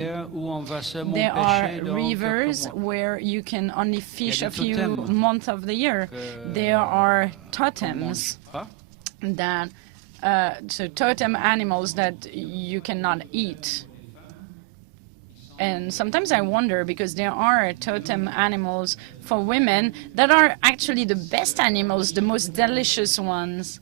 There are rivers where you can only fish a few months of the year. There are totems that, so totem animals that you cannot eat. And sometimes I wonder, because there are totem animals for women that are actually the best animals, the most delicious ones.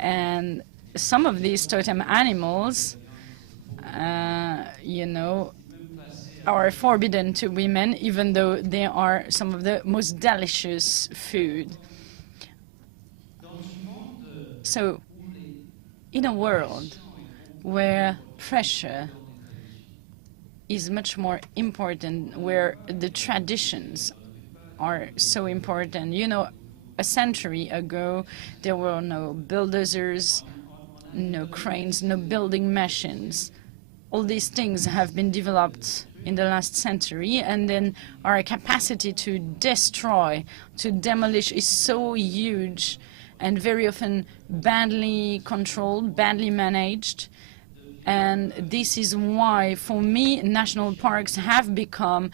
And some of these totem animals, you know, are forbidden to women, even though they are some of the most delicious food. So, in a world where pressure is much more important, where the traditions are so important, you know, a century ago, there were no bulldozers, no cranes, no building machines. All these things have been developed in the last century, and then our capacity to destroy, to demolish is so huge and very often badly controlled, badly managed. And this is why, for me, national parks have become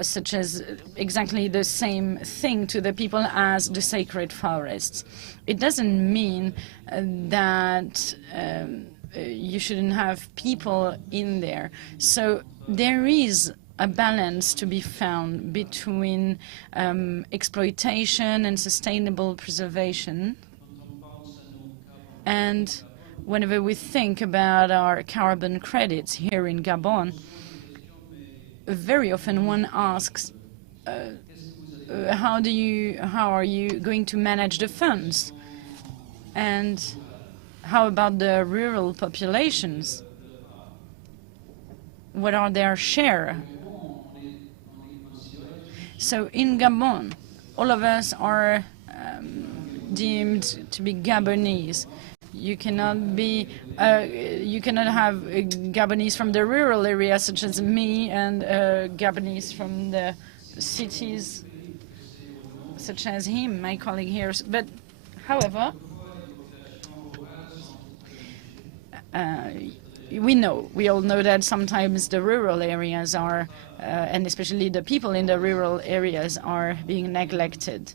such as exactly the same thing to the people as the sacred forests. It doesn't mean that you shouldn't have people in there. So there is a balance to be found between exploitation and sustainable preservation. And whenever we think about our carbon credits here in Gabon, very often one asks, how are you going to manage the funds? And how about the rural populations? What are their share? So in Gabon, all of us are deemed to be Gabonese. You cannot be, you cannot have Gabonese from the rural areas, such as me, and Gabonese from the cities, such as him, my colleague here. But, however, we all know that sometimes the rural areas are, and especially the people in the rural areas, are being neglected.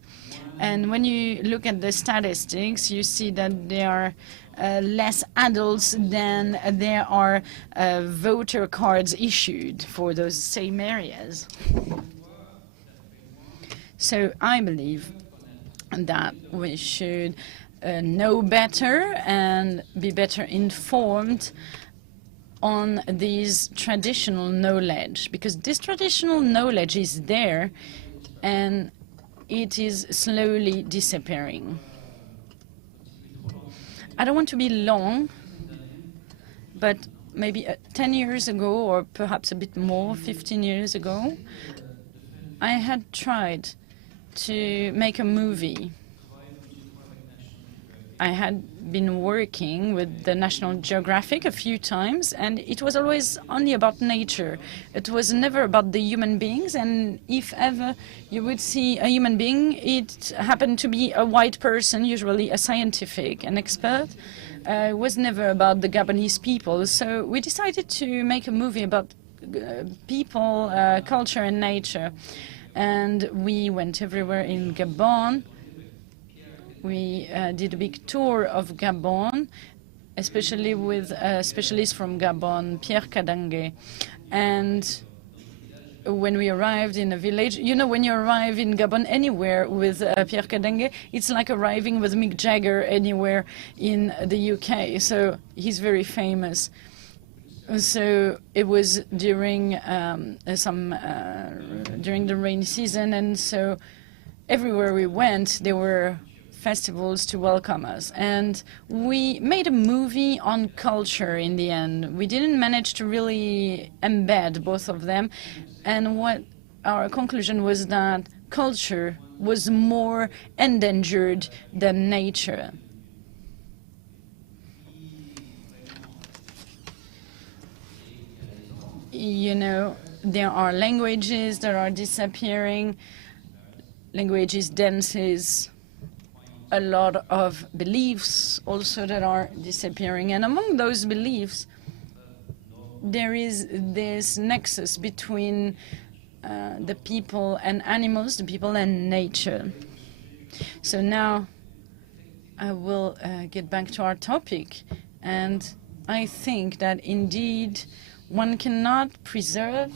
And when you look at the statistics, you see that there are less adults than there are voter cards issued for those same areas. So I believe that we should know better and be better informed on these traditional knowledge, because this traditional knowledge is there and it is slowly disappearing. I don't want to be long, but maybe 10 years ago, or perhaps a bit more, 15 years ago, I had tried to make a movie. I had been working with the National Geographic a few times, and it was always only about nature. It was never about the human beings, and if ever you would see a human being, it happened to be a white person, usually a scientific, an expert. It was never about the Gabonese people. So we decided to make a movie about people, culture, and nature. And we went everywhere in Gabon. We did a big tour of Gabon, especially with a specialist from Gabon, Pierre Kadange. And when we arrived in a village, you know, when you arrive in Gabon anywhere with Pierre Kadange, it's like arriving with Mick Jagger anywhere in the UK. So he's very famous. So it was during during the rainy season, and so everywhere we went, there were festivals to welcome us. And we made a movie on culture in the end. We didn't manage to really embed both of them. And what our conclusion was that culture was more endangered than nature. You know, there are languages that are disappearing, languages, dances, a lot of beliefs also that are disappearing. And among those beliefs, there is this nexus between the people and animals, the people and nature. So now I will get back to our topic. And I think that indeed one cannot preserve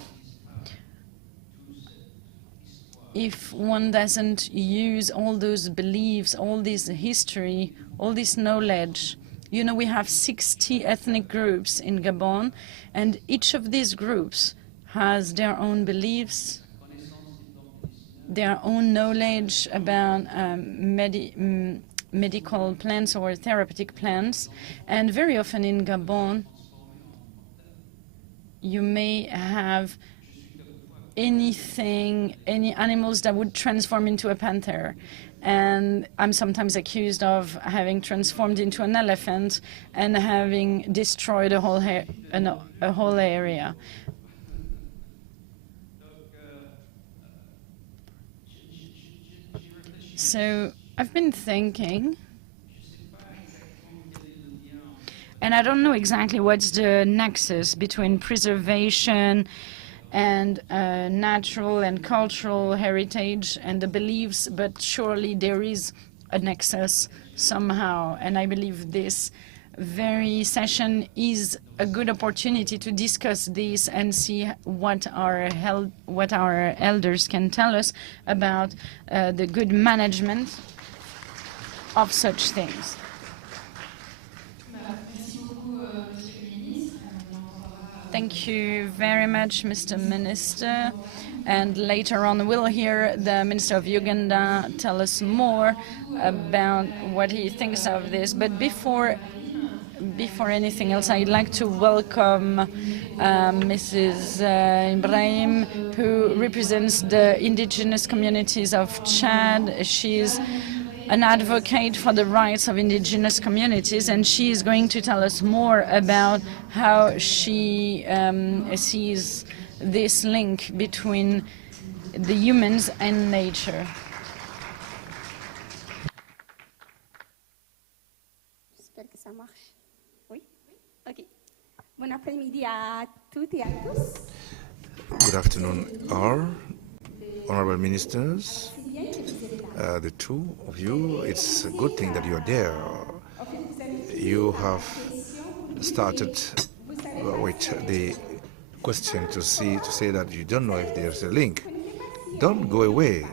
if one doesn't use all those beliefs, all this history, all this knowledge. You know, we have 60 ethnic groups in Gabon, and each of these groups has their own beliefs, their own knowledge about medical plants or therapeutic plants. And very often in Gabon, you may have any animals that would transform into a panther. And I'm sometimes accused of having transformed into an elephant and having destroyed a whole area. So I've been thinking, and I don't know exactly what's the nexus between preservation and natural and cultural heritage and the beliefs, but surely there is a nexus somehow. And I believe this very session is a good opportunity to discuss this and see what our elders can tell us about the good management of such things. Thank you very much, Mr. Minister. And later on, we'll hear the Minister of Uganda tell us more about what he thinks of this. But before anything else, I'd like to welcome Mrs. Ibrahim, who represents the indigenous communities of Chad. She's an advocate for the rights of indigenous communities, and she is going to tell us more about how she sees this link between the humans and nature. J'espère que ça marche. Oui? OK. Bon après-midi à toutes et à tous. Good afternoon, all honorable ministers. The two of you, it's a good thing that you're there. You have started with the question to say that you don't know if there's a link. Don't go away.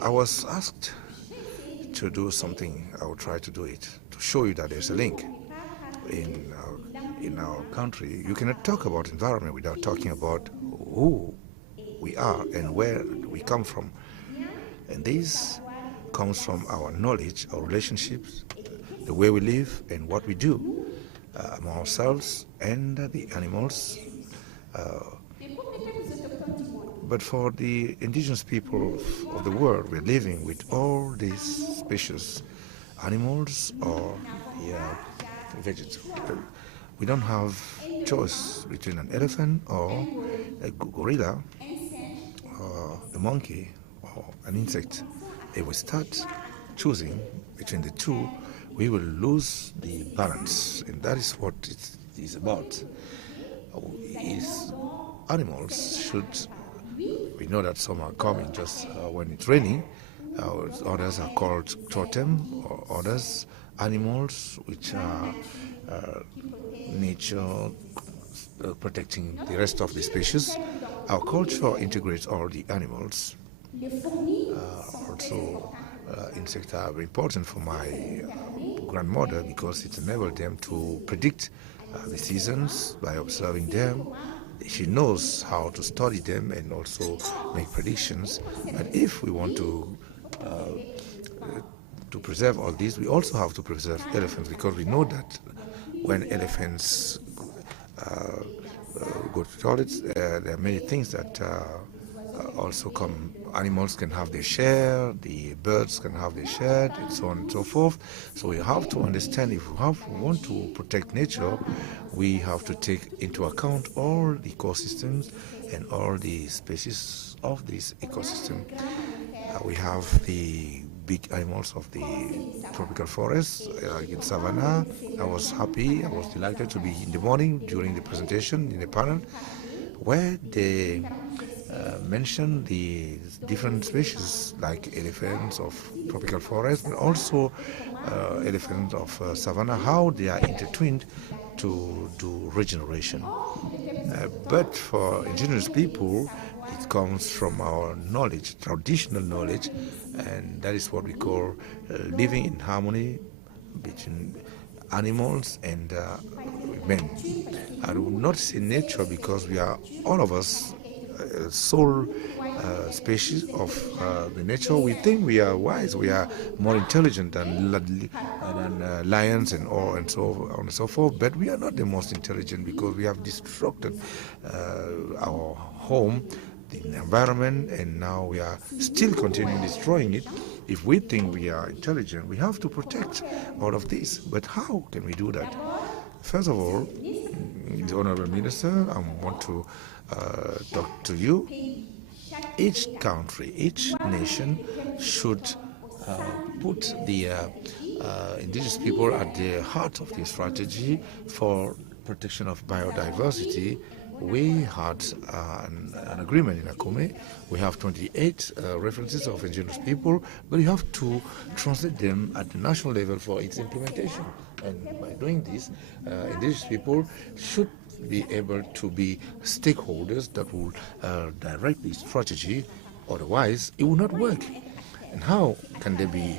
I was asked to do something. I will try to do it to show you that there's a link in our country. You cannot talk about environment without talking about who we are and where we come from. And this comes from our knowledge, our relationships, the way we live and what we do among ourselves and the animals. But for the indigenous people of the world, we're living with all these species, animals or vegetables. We don't have choice between an elephant or a gorilla or a monkey or an insect. If we start choosing between the two, we will lose the balance, and that is what it is about. Animals should, we know that some are coming just when it's raining, others are called totem, or others animals which are nature protecting the rest of the species. Our culture integrates all the animals. Also, insects are important for my grandmother because it enabled them to predict the seasons by observing them. She knows how to study them and also make predictions. But if we want to preserve all these, we also have to preserve elephants, because we know that when elephants go to toilets, there are many things that also come. Animals can have their share, the birds can have their share, and so on and so forth. So we have to understand, if we want to protect nature, we have to take into account all the ecosystems and all the species of this ecosystem. We have the big animals of the tropical forest, in savannah. I was happy, I was delighted to be in the morning during the presentation in the panel where they mentioned the different species like elephants of tropical forest, but also elephants of savannah, how they are intertwined to do regeneration. But for indigenous people, it comes from our knowledge, traditional knowledge, and that is what we call living in harmony between animals and men. I would not say nature because we are all of us sole species of the nature. We think we are wise, we are more intelligent than lions and all and so on and so forth, but we are not the most intelligent because we have destructed our home, the environment, and now we are still continuing destroying it. If we think we are intelligent, we have to protect all of this. But how can we do that? First of all, the Honorable Minister, I want to talk to you. Each country, each nation should put the indigenous people at the heart of the strategy for protection of biodiversity. We had an agreement in Akome. We have 28 references of indigenous people, but you have to translate them at the national level for its implementation. And by doing this, indigenous people should be able to be stakeholders that will direct the strategy. Otherwise, it will not work. And how can they be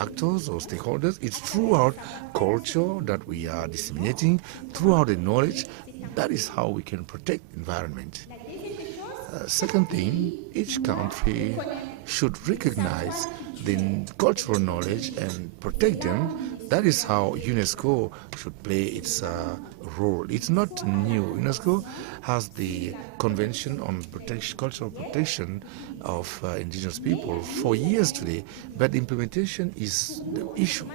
actors or stakeholders? It's throughout culture that we are disseminating, throughout the knowledge. That is how we can protect the environment. Second thing, each country should recognize the cultural knowledge and protect them. That is how UNESCO should play its role. It's not new. UNESCO has the Convention on Cultural Protection of Indigenous People for years today, but implementation is the issue.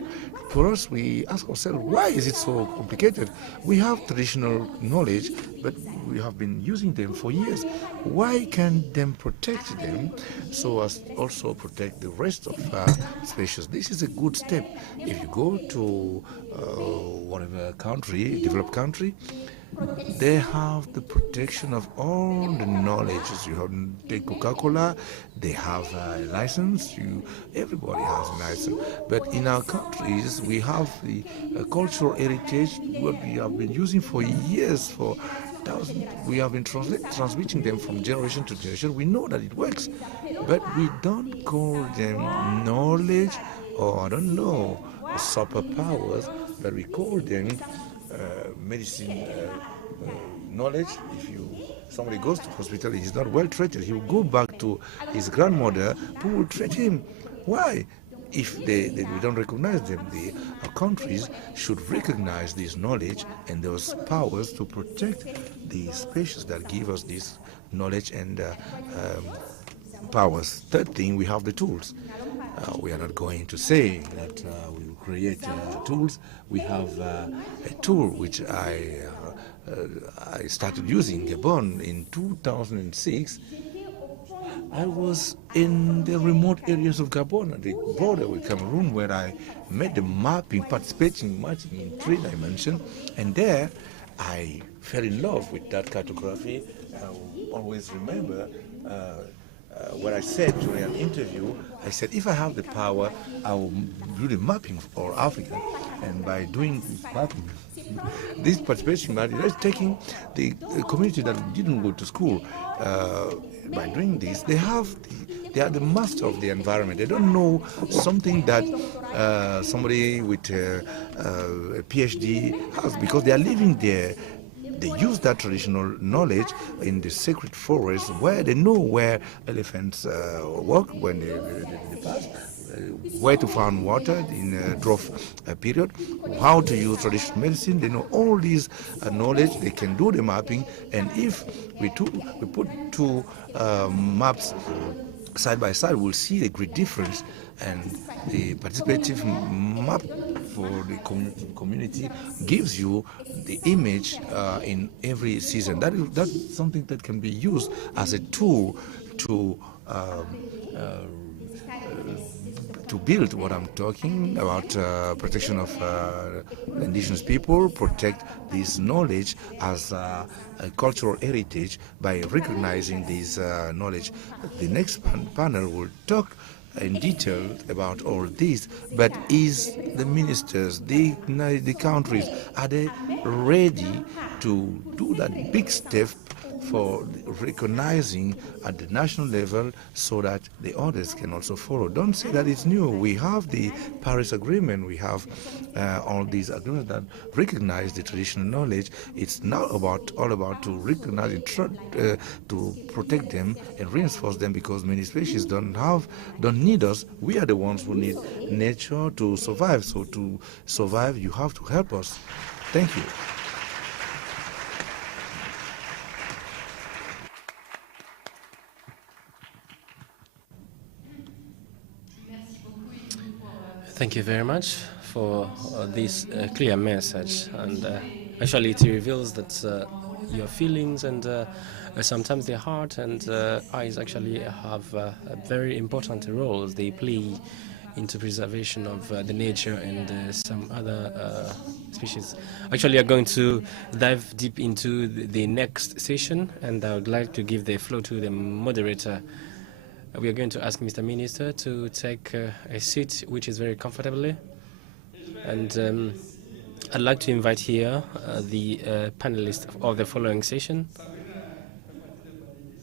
For us, we ask ourselves, why is it so complicated? We have traditional knowledge, but we have been using them for years. Why can't them protect them so as also protect the rest of species? This is a good step. If you go to whatever country, developed country, they have the protection of all the knowledge. You have take Coca-Cola, they have a license. Everybody has a license. But in our countries, we have the cultural heritage, what we have been using for years, for thousands. We have been transmitting them from generation to generation. We know that it works, but we don't call them knowledge, or I don't know, superpowers, but we call them medicine knowledge. If somebody goes to hospital and he's not well treated, he will go back to his grandmother who will treat him. Why? If we don't recognize them, our countries should recognize this knowledge and those powers to protect the species that give us this knowledge and powers. Third thing, we have the tools. We are not going to say that we will create tools. We have a tool which I started using in Gabon in 2006. I was in the remote areas of Gabon at the border with Cameroon, where I made the mapping, participating in 3 dimensions, and there I fell in love with that cartography. I will always remember what I said during an interview. I said, if I have the power, I will do the mapping for Africa. And by doing mapping, this participation mapping is taking the community that didn't go to school. By doing this, they are the master of the environment. They don't know something that somebody with a PhD has, because they are living there. They use that traditional knowledge in the sacred forest, where they know where elephants walk when they pass, where to find water in a drought period, how to use traditional medicine. They know all these knowledge. They can do the mapping, and if we put 2 maps side by side, we'll see a great difference. And the participative map for the community gives you the image in every season. That's something that can be used as a tool to to build what I'm talking about, protection of indigenous people, protect this knowledge as a cultural heritage by recognizing this knowledge. The next panel will talk in detail about all this, but is the ministers, the countries, are they ready to do that big step for recognizing at the national level so that the others can also follow? Don't say that it's new. We have the Paris Agreement, we have all these agreements that recognize the traditional knowledge. It's now all about to recognize it, to protect them and reinforce them, because many species don't need us. We are the ones who need nature to survive. So to survive, you have to help us. Thank you. Thank you very much for this clear message, and actually it reveals that your feelings and sometimes the heart and eyes actually have very important roles they play into preservation of the nature and some other species. Actually, I'm going to dive deep into the next session, and I would like to give the floor to the moderator. We are going to ask Mr. Minister to take a seat which is very comfortably. And I'd like to invite here the panelists of the following session.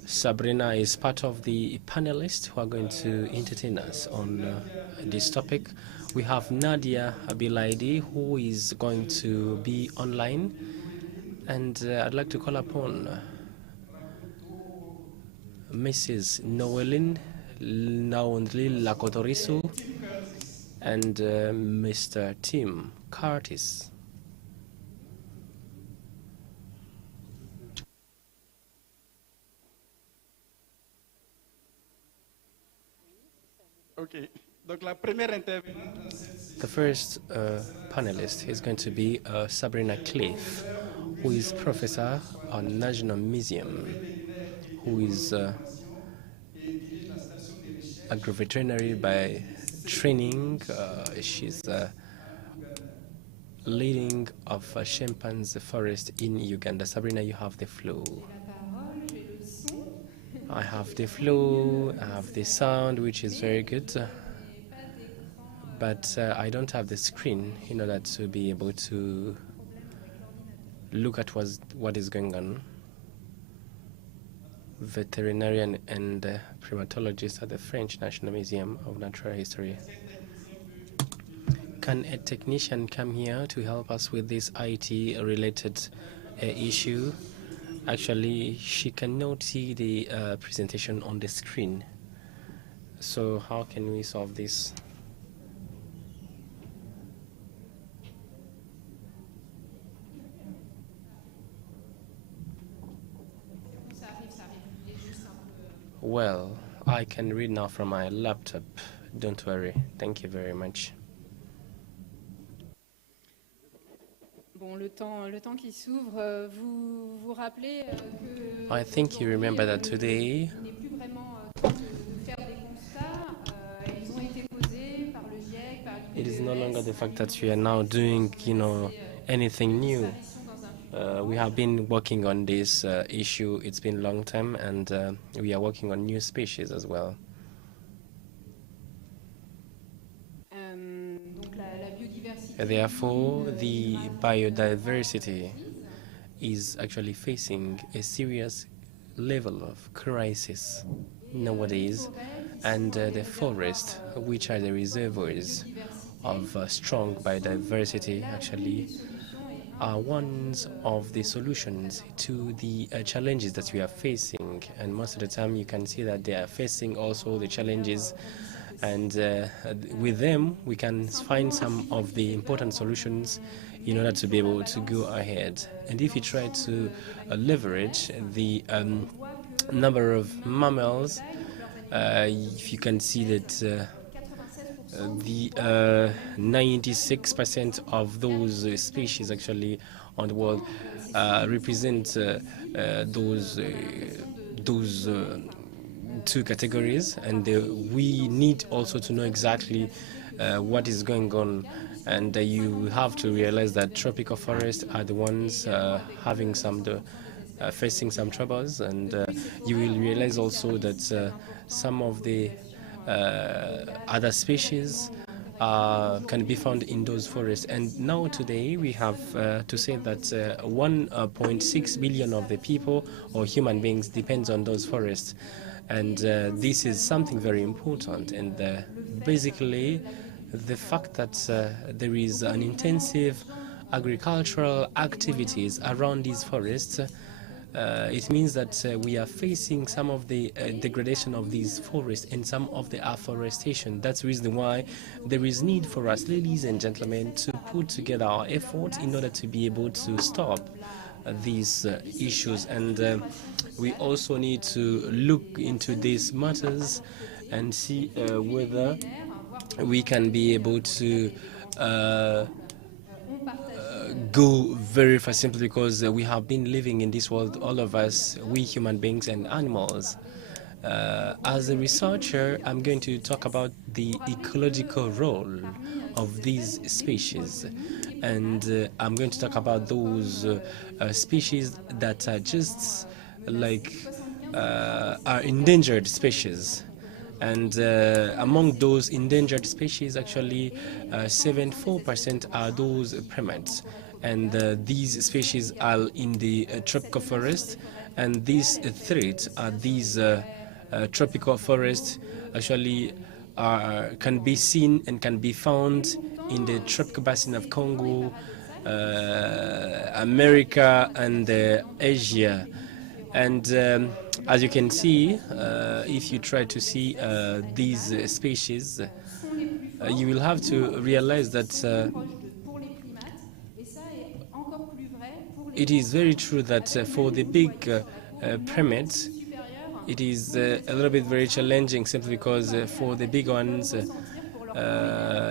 Sabrina is part of the panelists who are going to entertain us on this topic. We have Nadia Abilaidi, who is going to be online. And I'd like to call upon Mrs. Noeline Naundli Lakotorisu and Mr. Tim Curtis. Okay. Donc la première intervenante. The first panelist is going to be Sabrina Cliff, who is professor at National Museum, who is agroveterinary by training. She's leading of a chimpanzee forest in Uganda. Sabrina, you have the floor. I have the flow, I have the sound, which is very good, but I don't have the screen in order to be able to look at what is going on. Veterinarian and primatologist at the French National Museum of Natural History. Can a technician come here to help us with this IT-related issue? Actually, she cannot see the presentation on the screen. So how can we solve this? Well, I can read now from my laptop. Don't worry. Thank you very much. Bon, le temps qui s'ouvre, vous vous rappelez que I think you remember that today il n'est plus vraiment temps de faire des constats. Ils ont été posés par le GIEC, par it is no longer the fact that we are now doing, anything new. We have been working on this issue. It's been a long time, and we are working on new species as well. Therefore, the biodiversity is actually facing a serious level of crisis nowadays, and the forest, which are the reservoirs of strong biodiversity, actually are one of the solutions to the challenges that we are facing. And most of the time you can see that they are facing also the challenges, and with them we can find some of the important solutions in order to be able to go ahead. And if you try to leverage the number of mammals, if you can see that the 96% of those species actually on the world represent those two categories, and we need also to know exactly what is going on. And you have to realize that tropical forests are the ones having facing some troubles, and you will realize also that some of the other species can be found in those forests. And now today we have to say that 1.6 billion of the people or human beings depends on those forests. And this is something very important. And basically, the fact that there is an intensive agricultural activities around these forests, it means that we are facing some of the degradation of these forests and some of the afforestation. That's the reason why there is need for us, ladies and gentlemen, to put together our efforts in order to be able to stop these issues. And we also need to look into these matters and see whether we can be able to go very fast, simply because we have been living in this world, all of us, we human beings and animals. As a researcher, I'm going to talk about the ecological role of these species, and I'm going to talk about those species that are just like are endangered species. And among those endangered species, actually 74% are those primates. And these species are in the tropical forest, and these threats are these tropical forests actually can be seen and can be found in the tropical basin of Congo, America, and Asia. And as you can see, if you try to see these species, you will have to realize that it is very true that for the big primates, it is a little bit very challenging, simply because for the big ones,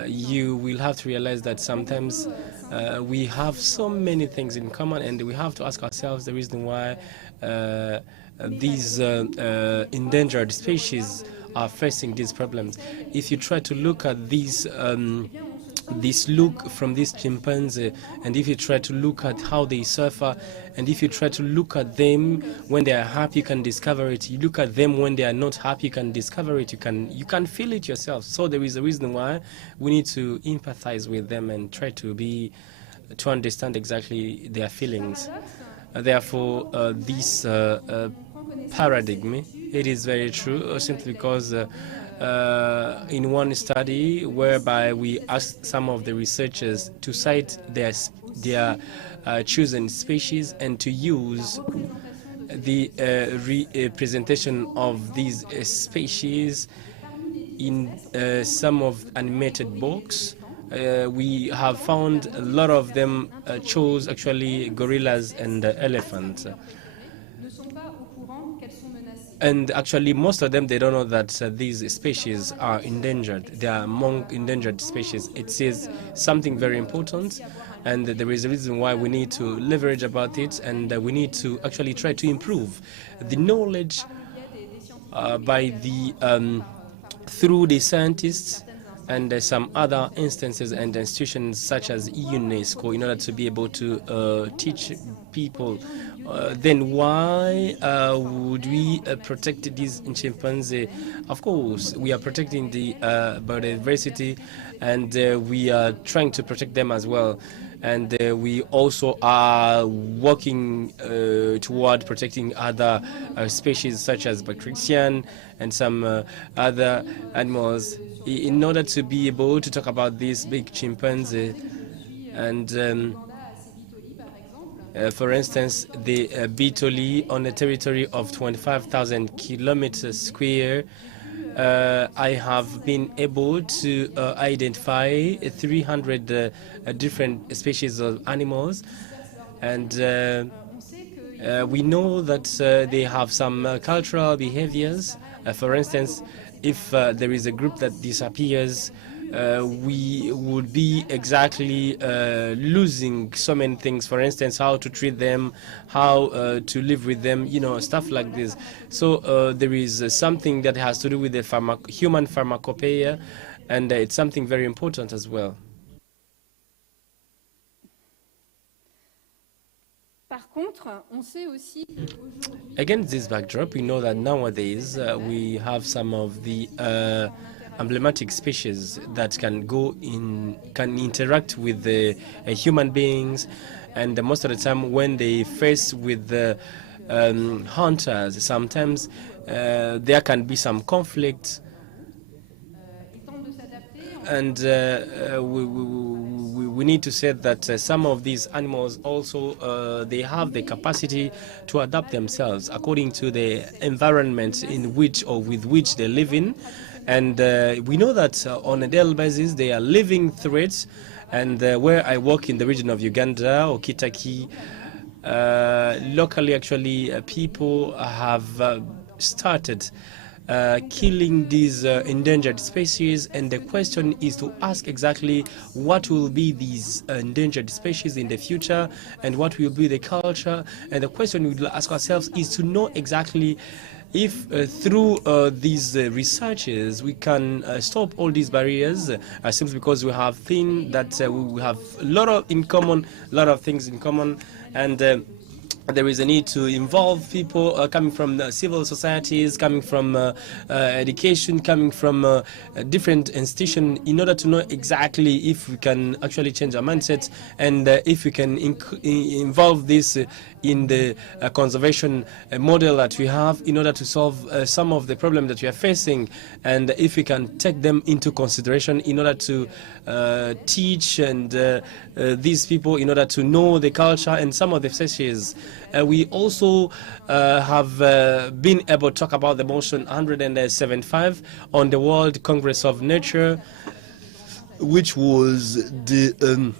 you will have to realize that sometimes we have so many things in common, and we have to ask ourselves the reason why these endangered species are facing these problems. If you try to look at these this look from this chimpanzee, and if you try to look at how they suffer, and if you try to look at them when they are happy, you can discover it. You look at them when they are not happy, you can discover it. You can feel it yourself. So there is a reason why we need to empathize with them and try to understand exactly their feelings. Therefore, this paradigm, it is very true, simply because in one study whereby we asked some of the researchers to cite their chosen species and to use the representation of these species in some of animated books, we have found a lot of them chose actually gorillas and elephants. And actually, most of them, they don't know that these species are endangered. They are among endangered species. It is something very important, and there is a reason why we need to leverage about it, and we need to actually try to improve the knowledge through the scientists and some other instances and institutions such as UNESCO, in order to be able to teach people. Then why would we protect these chimpanzee? Of course, we are protecting the biodiversity, and we are trying to protect them as well. And we also are working toward protecting other species such as batrachian and some other animals, in order to be able to talk about this big chimpanzee. And for instance, the Bitoli, on a territory of 25,000 kilometers square, I have been able to identify 300 different species of animals, and we know that they have some cultural behaviors. For instance, if there is a group that disappears, we would be exactly losing so many things. For instance, how to treat them, how to live with them, stuff like this. So there is something that has to do with the human pharmacopoeia, and it's something very important as well. Against this backdrop, we know that nowadays we have some of the emblematic species that can interact with the human beings, and most of the time when they face with the hunters, sometimes there can be some conflict, and we need to say that some of these animals also they have the capacity to adapt themselves according to the environment in which or with which they live in, and we know that on a daily basis they are living threats. And where I work in the region of Uganda or Kitaki, locally actually people have started killing these endangered species, and the question is to ask exactly what will be these endangered species in the future and what will be the culture. And the question we will ask ourselves is to know exactly if through these researches we can stop all these barriers, simply because we have seen that we have a lot of things in common, and there is a need to involve people coming from civil societies, coming from education, coming from different institutions, in order to know exactly if we can actually change our mindset, and if we can involve this in the conservation model that we have, in order to solve some of the problems that we are facing, and if we can take them into consideration in order to teach and these people in order to know the culture and some of the species. We also have been able to talk about the motion 175 on the World Congress of Nature, which was the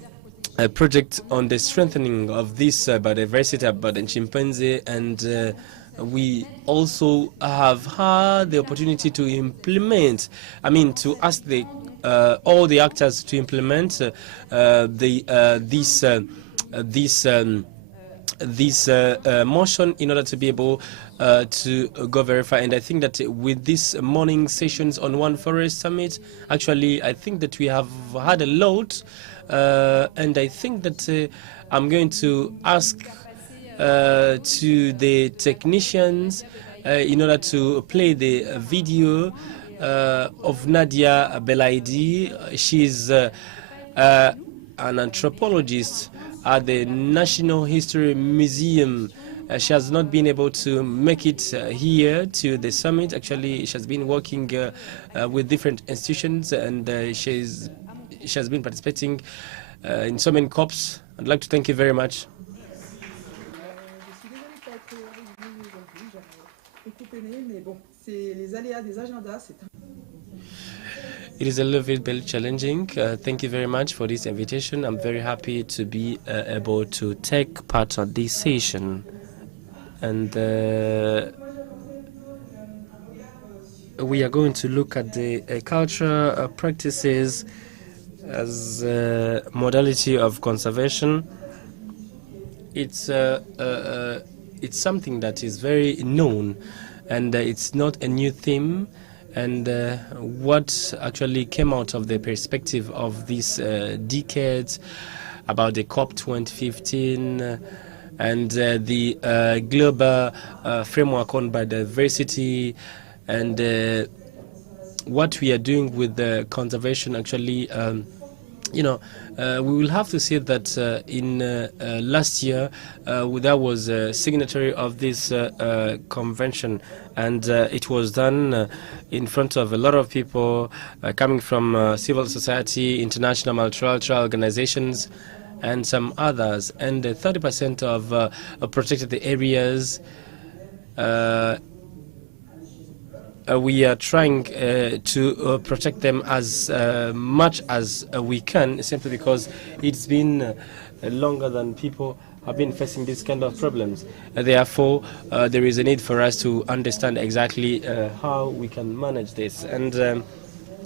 a project on the strengthening of this biodiversity about the chimpanzee, and we also have had the opportunity to implement, to ask all the actors to implement this motion in order to be able to go verify. And I think that with this morning sessions on One Forest Summit, actually, I think that we have had a lot, and I think that I'm going to ask to the technicians in order to play the video of Nadia Belaidi. She's an anthropologist at the National History Museum. She has not been able to make it here to the summit. Actually, she has been working with different institutions, and she has been participating in so many COPs. I'd like to thank you very much. It is a little bit challenging. Thank you very much for this invitation. I'm very happy to be able to take part on this session. And we are going to look at the cultural practices as a modality of conservation. It's something that is very known, and it's not a new theme. And what actually came out of the perspective of this decade about the COP 2015 and the global framework on biodiversity, and what we are doing with the conservation, actually, we will have to say that in last year there was a signatory of this convention, and it was done in front of a lot of people coming from civil society, international multilateral organizations, and some others. And 30% of protected areas, we are trying to protect them as much as we can, simply because it's been longer than people have been facing these kind of problems. Therefore, there is a need for us to understand exactly how we can manage this. And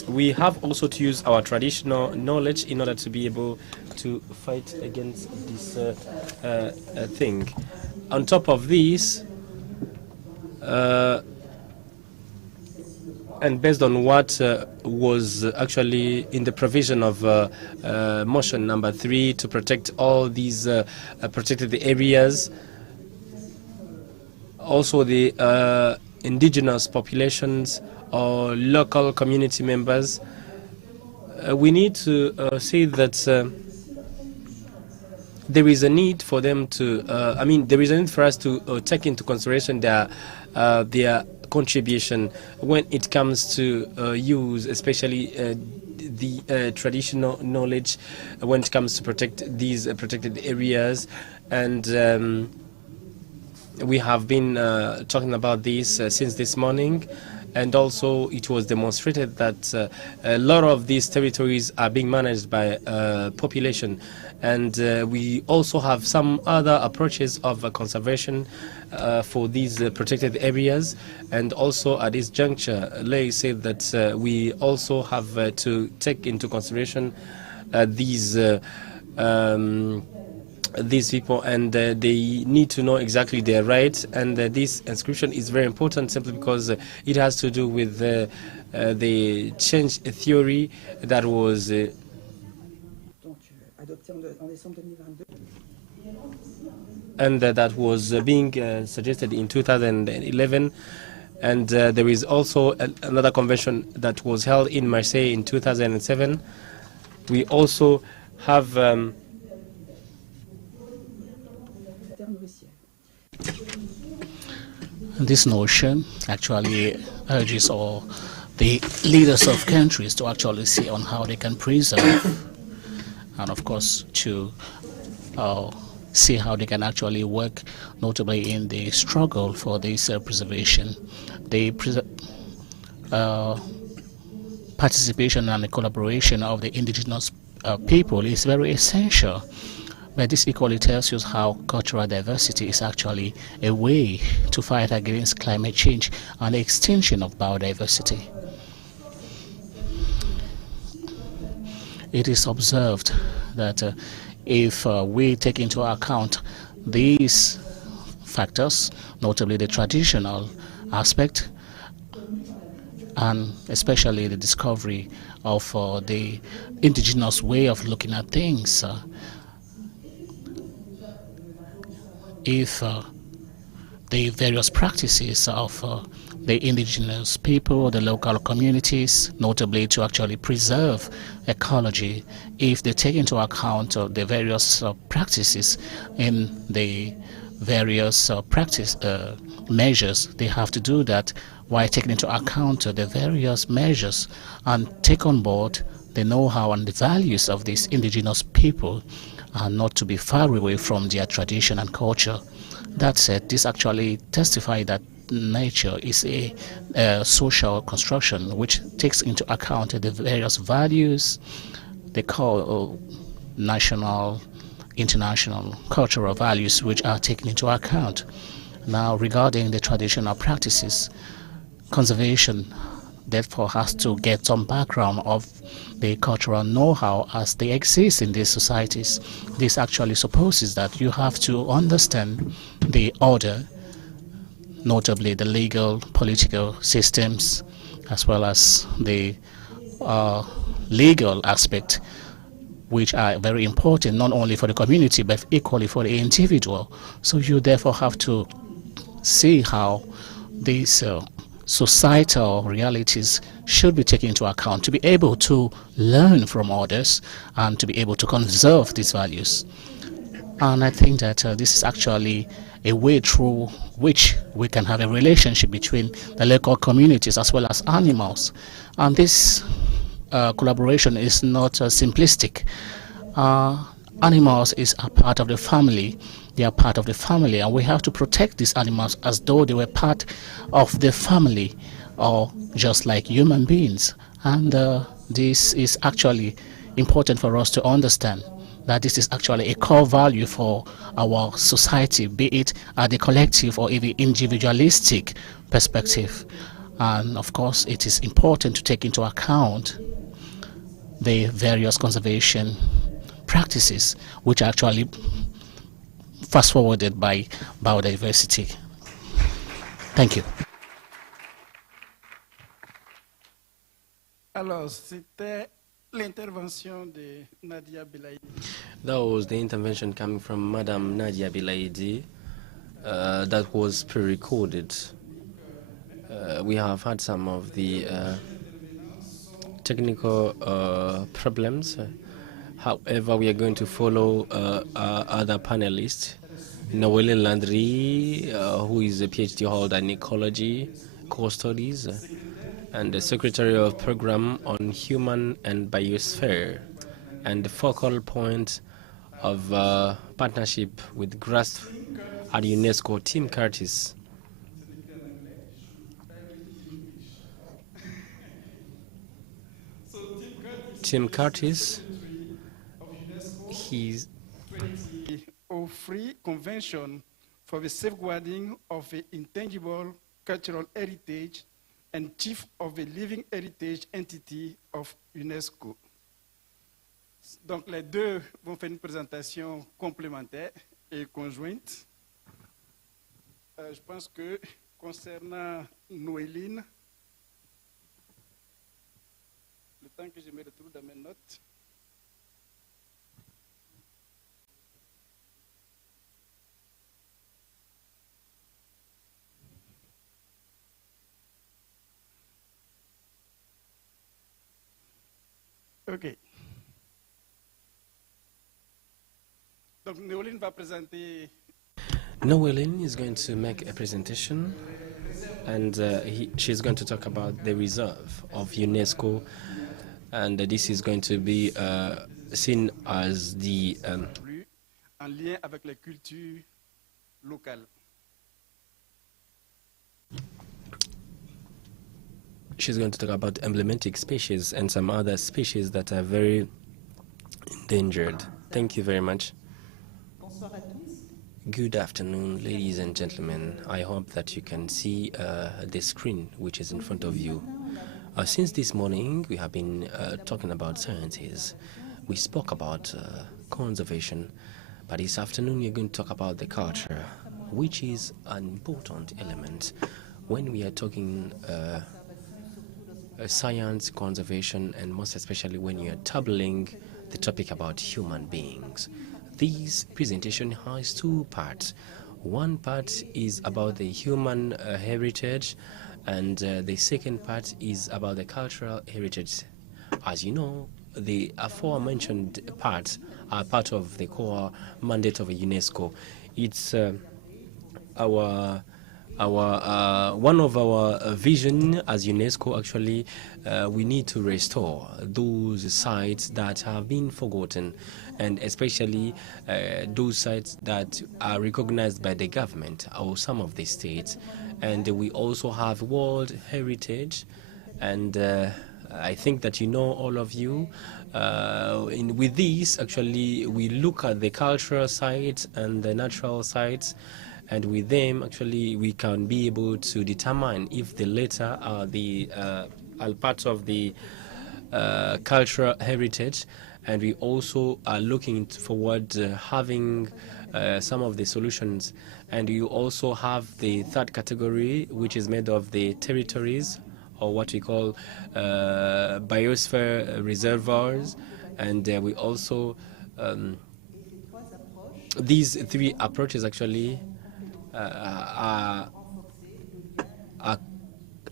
we have also to use our traditional knowledge in order to be able to fight against this thing. On top of this, and based on what was actually in the provision of motion number 3 to protect all these protected areas, also the indigenous populations or local community members, we need to say that there is a need for them to, there is a need for us to take into consideration their contribution when it comes to use, especially the traditional knowledge when it comes to protect these protected areas. And we have been talking about this since this morning, and also it was demonstrated that a lot of these territories are being managed by population, and we also have some other approaches of conservation for these protected areas. And also at this juncture, Lei said that we also have to take into consideration these people, and they need to know exactly their rights. And this inscription is very important simply because it has to do with the change theory that was being suggested in 2011. And there is also another convention that was held in Marseille in 2007. We also have this notion actually urges all the leaders of countries to actually see on how they can preserve and of course to see how they can actually work, notably in the struggle for this preservation. The participation and the collaboration of the indigenous people is very essential. But this equally tells you how cultural diversity is actually a way to fight against climate change and the extinction of biodiversity. It is observed that if we take into account these factors, notably the traditional aspect, and especially the discovery of the indigenous way of looking at things, if the various practices of the indigenous people, the local communities, notably to actually preserve ecology, if they take into account the various practices in the various measures, they have to do that while taking into account the various measures and take on board the know-how and the values of these indigenous people, and not to be far away from their tradition and culture. That said, this actually testifies that nature is a social construction which takes into account the various values they call national, international, cultural values which are taken into account. Now, regarding the traditional practices, conservation therefore has to get some background of the cultural know-how as they exist in these societies. This actually supposes that you have to understand the order, notably the legal, political systems, as well as the legal aspect, which are very important not only for the community but equally for the individual. So you therefore have to see how these societal realities should be taken into account to be able to learn from others and to be able to conserve these values. And I think that this is actually a way through which we can have a relationship between the local communities as well as animals. And this collaboration is not simplistic. Animals is a part of the family. They are part of the family, and we have to protect these animals as though they were part of the family, or just like human beings. And this is actually important for us to understand, that this is actually a core value for our society, be it at the collective or even individualistic perspective. And of course, it is important to take into account the various conservation practices which are actually fast forwarded by biodiversity. Thank you. Alors, c'était l'intervention de Nadia Belaïdi. That was the intervention coming from Madame Nadia Bilaidi. That was pre-recorded. We have had some of the technical problems. However, we are going to follow our other panelists. Noelle Landry, who is a PhD holder in ecology, core studies, and the Secretary of Program on Human and Biosphere, and the focal point of partnership with GRASP at UNESCO, Tim Curtis. Tim Curtis, he's Au Free Convention for the Safeguarding of the Intangible Cultural Heritage and Chief of the Living Heritage Entity of UNESCO. Donc les deux vont faire une présentation complémentaire et conjointe. Je pense que concernant Noéline, le temps que je me retrouve dans mes notes. OK. Donc, Noéline va présenter. Noéline is going to make a presentation, and she's going to talk about the reserve of UNESCO, and this is going to be seen as the En lien avec les cultures locales. She's going to talk about emblematic species and some other species that are very endangered. Thank you very much. Good afternoon, ladies and gentlemen. I hope that you can see the screen which is in front of you. Since this morning, we have been talking about sciences. We spoke about conservation, but this afternoon we're going to talk about the culture, which is an important element when we are talking science, conservation, and most especially when you are tabling the topic about human beings. This presentation has two parts. One part is about the human heritage, and the second part is about the cultural heritage. As you know, the aforementioned parts are part of the core mandate of UNESCO. It's one of our vision as UNESCO. Actually, we need to restore those sites that have been forgotten, and especially those sites that are recognized by the government or some of the states. And we also have World Heritage, and I think that you know, all of you, with these, actually, we look at the cultural sites and the natural sites, and with them, actually, we can be able to determine if the latter are the are part of the cultural heritage. And we also are looking forward to having some of the solutions. And you also have the third category, which is made of the territories, or what we call biosphere reservoirs. And we also, these three approaches actually are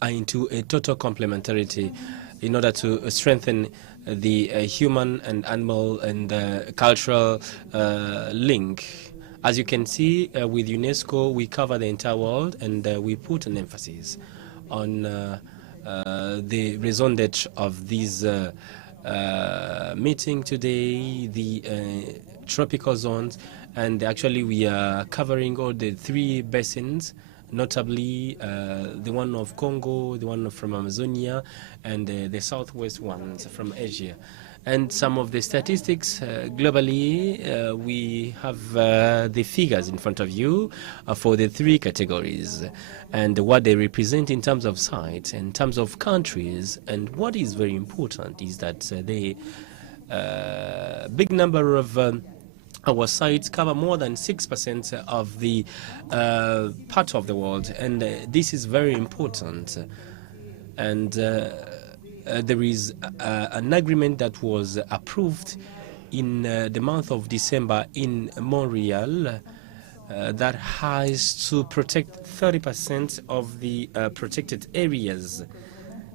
into a total complementarity in order to strengthen the human and animal and cultural link. As you can see, with UNESCO, we cover the entire world, and we put an emphasis on the raison d'etre of this meeting today, the tropical zones, and actually we are covering all the three basins, notably the one of Congo, the one from Amazonia, and the southwest ones from Asia. And some of the statistics globally, we have the figures in front of you for the three categories and what they represent in terms of sites, in terms of countries. And what is very important is that the big number of our sites cover more than 6% of the part of the world, and this is very important. And there is an agreement that was approved in the month of December in Montreal that has to protect 30% of the protected areas.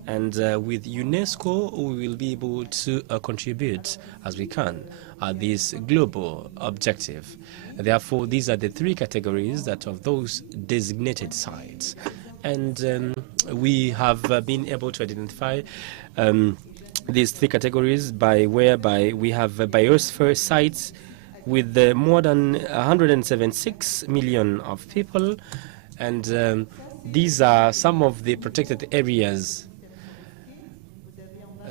And with UNESCO, we will be able to contribute as we can at this global objective. Therefore, these are the three categories that of those designated sites. And we have been able to identify these three categories whereby we have biosphere sites with more than 176 million of people, and these are some of the protected areas.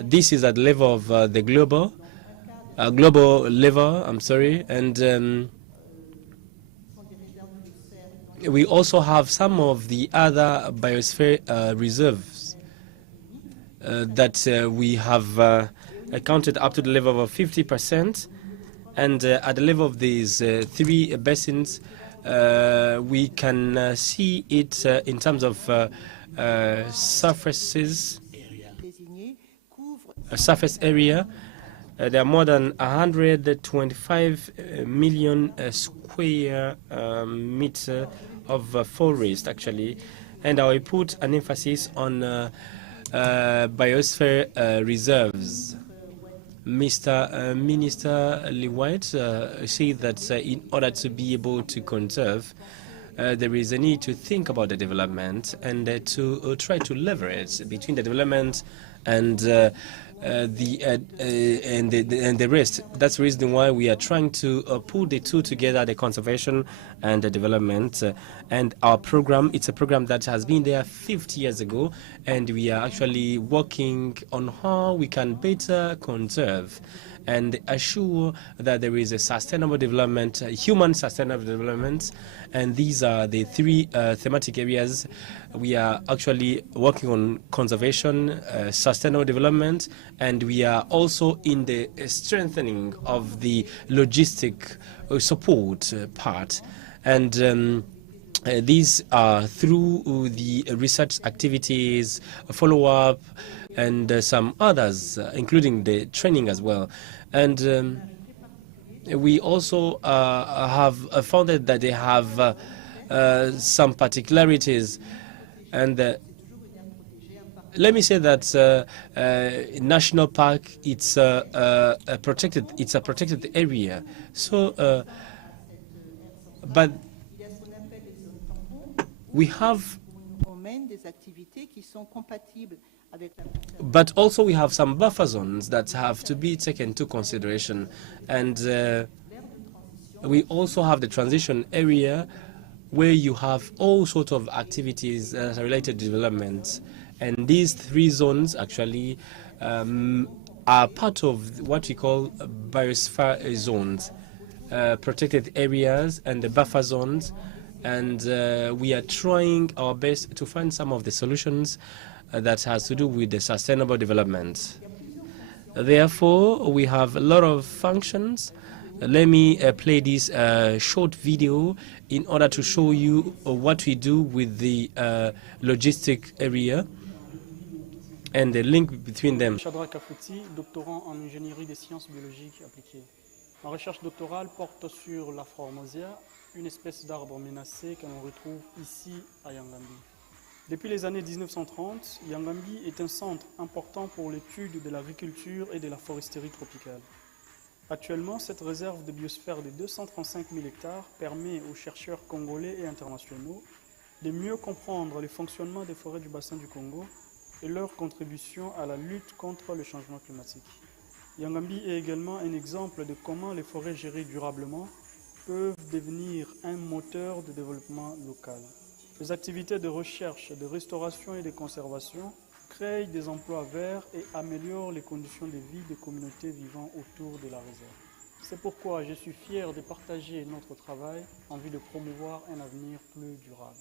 This is at the level of the global level, and we also have some of the other biosphere reserves that we have accounted up to the level of 50%. And at the level of these three basins, we can see it in terms of surface area. There are more than 125 million square meter of forest, actually, and I will put an emphasis on biosphere reserves. Mr. Minister Lewis said that in order to be able to conserve, there is a need to think about the development and to try to leverage between the development and the rest. That's the reason why we are trying to put the two together, the conservation and the development. And our program, it's a program that has been there 50 years ago, and we are actually working on how we can better conserve and assure that there is a sustainable development, human sustainable development. And these are the three thematic areas. We are actually working on conservation, sustainable development, and we are also in the strengthening of the logistic support part. And these are through the research activities, follow-up, and some others, including the training as well. And we also have found that they have some particularities. And let me say that national park, it's a protected area. So, but we have. But also we have some buffer zones that have to be taken into consideration. And we also have the transition area where you have all sorts of activities that are related to development. And these three zones actually are part of what we call biosphere zones, protected areas and the buffer zones. And we are trying our best to find some of the solutions that has to do with the sustainable development. Therefore, we have a lot of functions. Let me play this short video in order to show you what we do with the logistic area and the link between them. Shadrach Afouti, doctorant en ingénierie des sciences biologiques appliquées. Ma recherche doctorale porte sur la Formosia, une espèce d'arbre menacé que l'on retrouve ici à Yangambi. Depuis les années 1930, Yangambi est un centre important pour l'étude de l'agriculture et de la foresterie tropicale. Actuellement, cette réserve de biosphère de 235 000 hectares permet aux chercheurs congolais et internationaux de mieux comprendre le fonctionnement des forêts du bassin du Congo et leur contribution à la lutte contre le changement climatique. Yangambi est également un exemple de comment les forêts gérées durablement peuvent devenir un moteur de développement local. Les activités de recherche, de restauration et de conservation créent des emplois verts et améliorent les conditions de vie des communautés vivant autour de la réserve. C'est pourquoi je suis fier de partager notre travail en vue de promouvoir un avenir plus durable.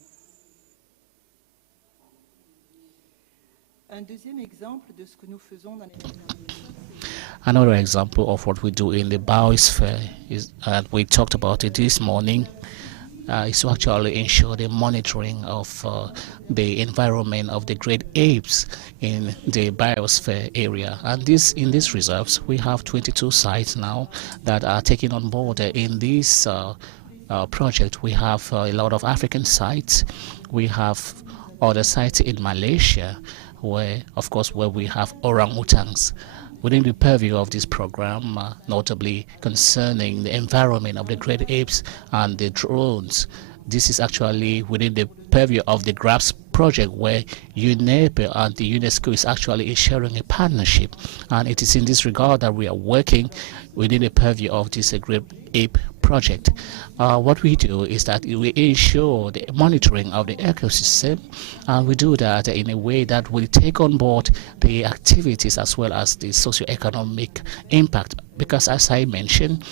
Un deuxième exemple de ce que nous faisons dans les Another example of what we do in the biosphere is, and we talked about it this morning, is to actually ensure the monitoring of the environment of the great apes in the biosphere area. And in these reserves, we have 22 sites now that are taken on board in this project. We have a lot of African sites. We have other sites in Malaysia, where, of course, where we have orangutans. Within the purview of this program, notably concerning the environment of the great apes and the drones, this is actually within the purview of the GRAPS project, where UNEP and the UNESCO is actually ensuring a partnership. And it is in this regard that we are working within the purview of this great ape project. What we do is that we ensure the monitoring of the ecosystem, and we do that in a way that will take on board the activities as well as the socio-economic impact. Because as I mentioned,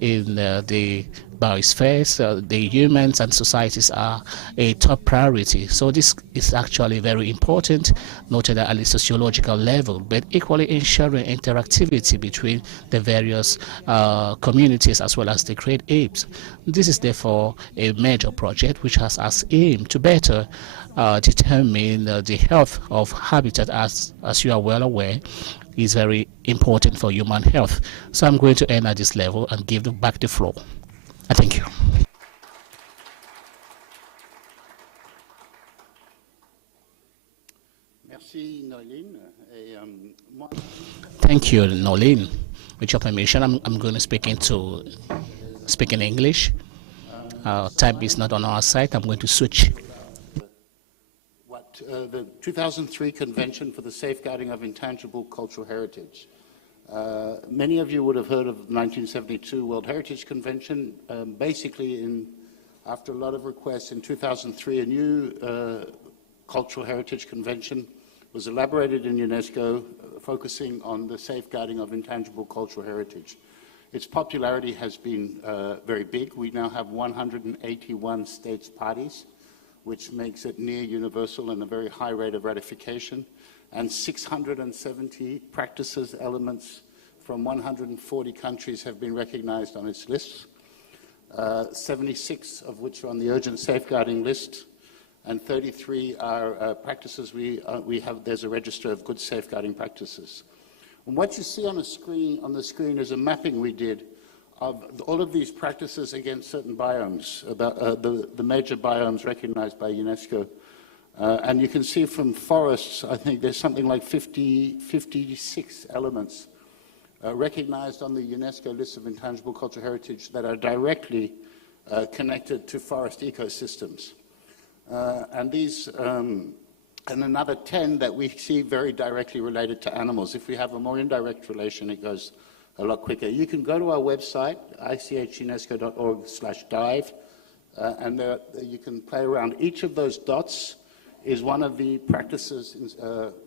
in the biospheres, the humans and societies are a top priority. So this is actually very important, noted at the sociological level, but equally ensuring interactivity between the various communities as well as the great apes. This is therefore a major project which has as aim to better determine the health of habitat, as you are well aware, is very important for human health. So I'm going to end at this level and give back the floor. Thank you. Thank you, Nolene. With your permission, I'm going to speak in English. Time is not on our side. I'm going to switch. The 2003 Convention for the Safeguarding of Intangible Cultural Heritage. Many of you would have heard of the 1972 World Heritage Convention. Basically, after a lot of requests, in 2003, a new Cultural Heritage Convention was elaborated in UNESCO, focusing on the safeguarding of intangible cultural heritage. Its popularity has been very big. We now have 181 states parties, which makes it near universal and a very high rate of ratification, and 670 practices, elements from 140 countries have been recognized on its list, 76 of which are on the urgent safeguarding list, and 33 are practices there's a register of good safeguarding practices. And what you see on the screen is a mapping we did of all of these practices against certain biomes, about the major biomes recognized by UNESCO. And you can see from forests, I think there's something like 56 elements recognized on the UNESCO list of intangible cultural heritage that are directly connected to forest ecosystems. And these, and another 10 that we see very directly related to animals. If we have a more indirect relation, it goes a lot quicker. You can go to our website, ichunesco.org/dive, and you can play around. Each of those dots is one of the practices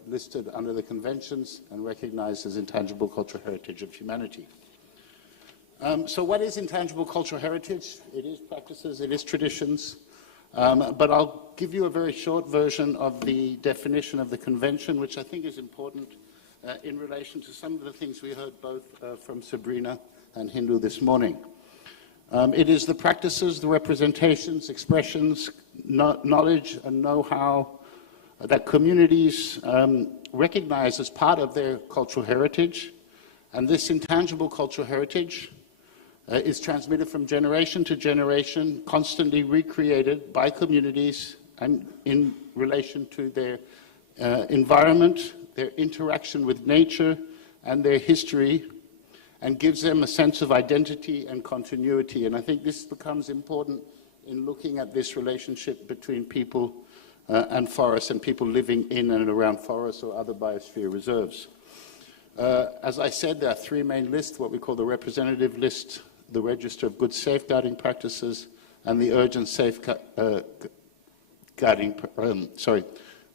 listed under the conventions and recognized as intangible cultural heritage of humanity. So what is intangible cultural heritage? It is practices, it is traditions, but I'll give you a very short version of the definition of the convention, which I think is important in relation to some of the things we heard both from Sabrina and Hindu this morning. It is the practices, the representations, expressions, knowledge and know-how that communities recognize as part of their cultural heritage. And this intangible cultural heritage is transmitted from generation to generation, constantly recreated by communities and in relation to their environment, their interaction with nature and their history, and gives them a sense of identity and continuity. And I think this becomes important in looking at this relationship between people and forests and people living in and around forests or other biosphere reserves. As I said, there are three main lists, what we call the representative list, the register of good safeguarding practices, and the urgent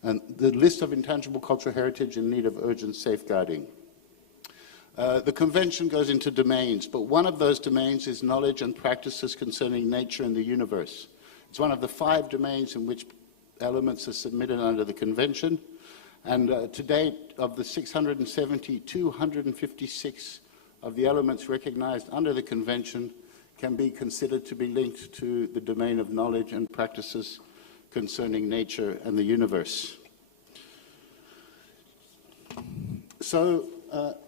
and the list of intangible cultural heritage in need of urgent safeguarding. The convention goes into domains, but one of those domains is knowledge and practices concerning nature and the universe. It's one of the 5 domains in which elements are submitted under the convention, and to date, of the 670, 256 of the elements recognized under the convention can be considered to be linked to the domain of knowledge and practices concerning nature and the universe. So, I'll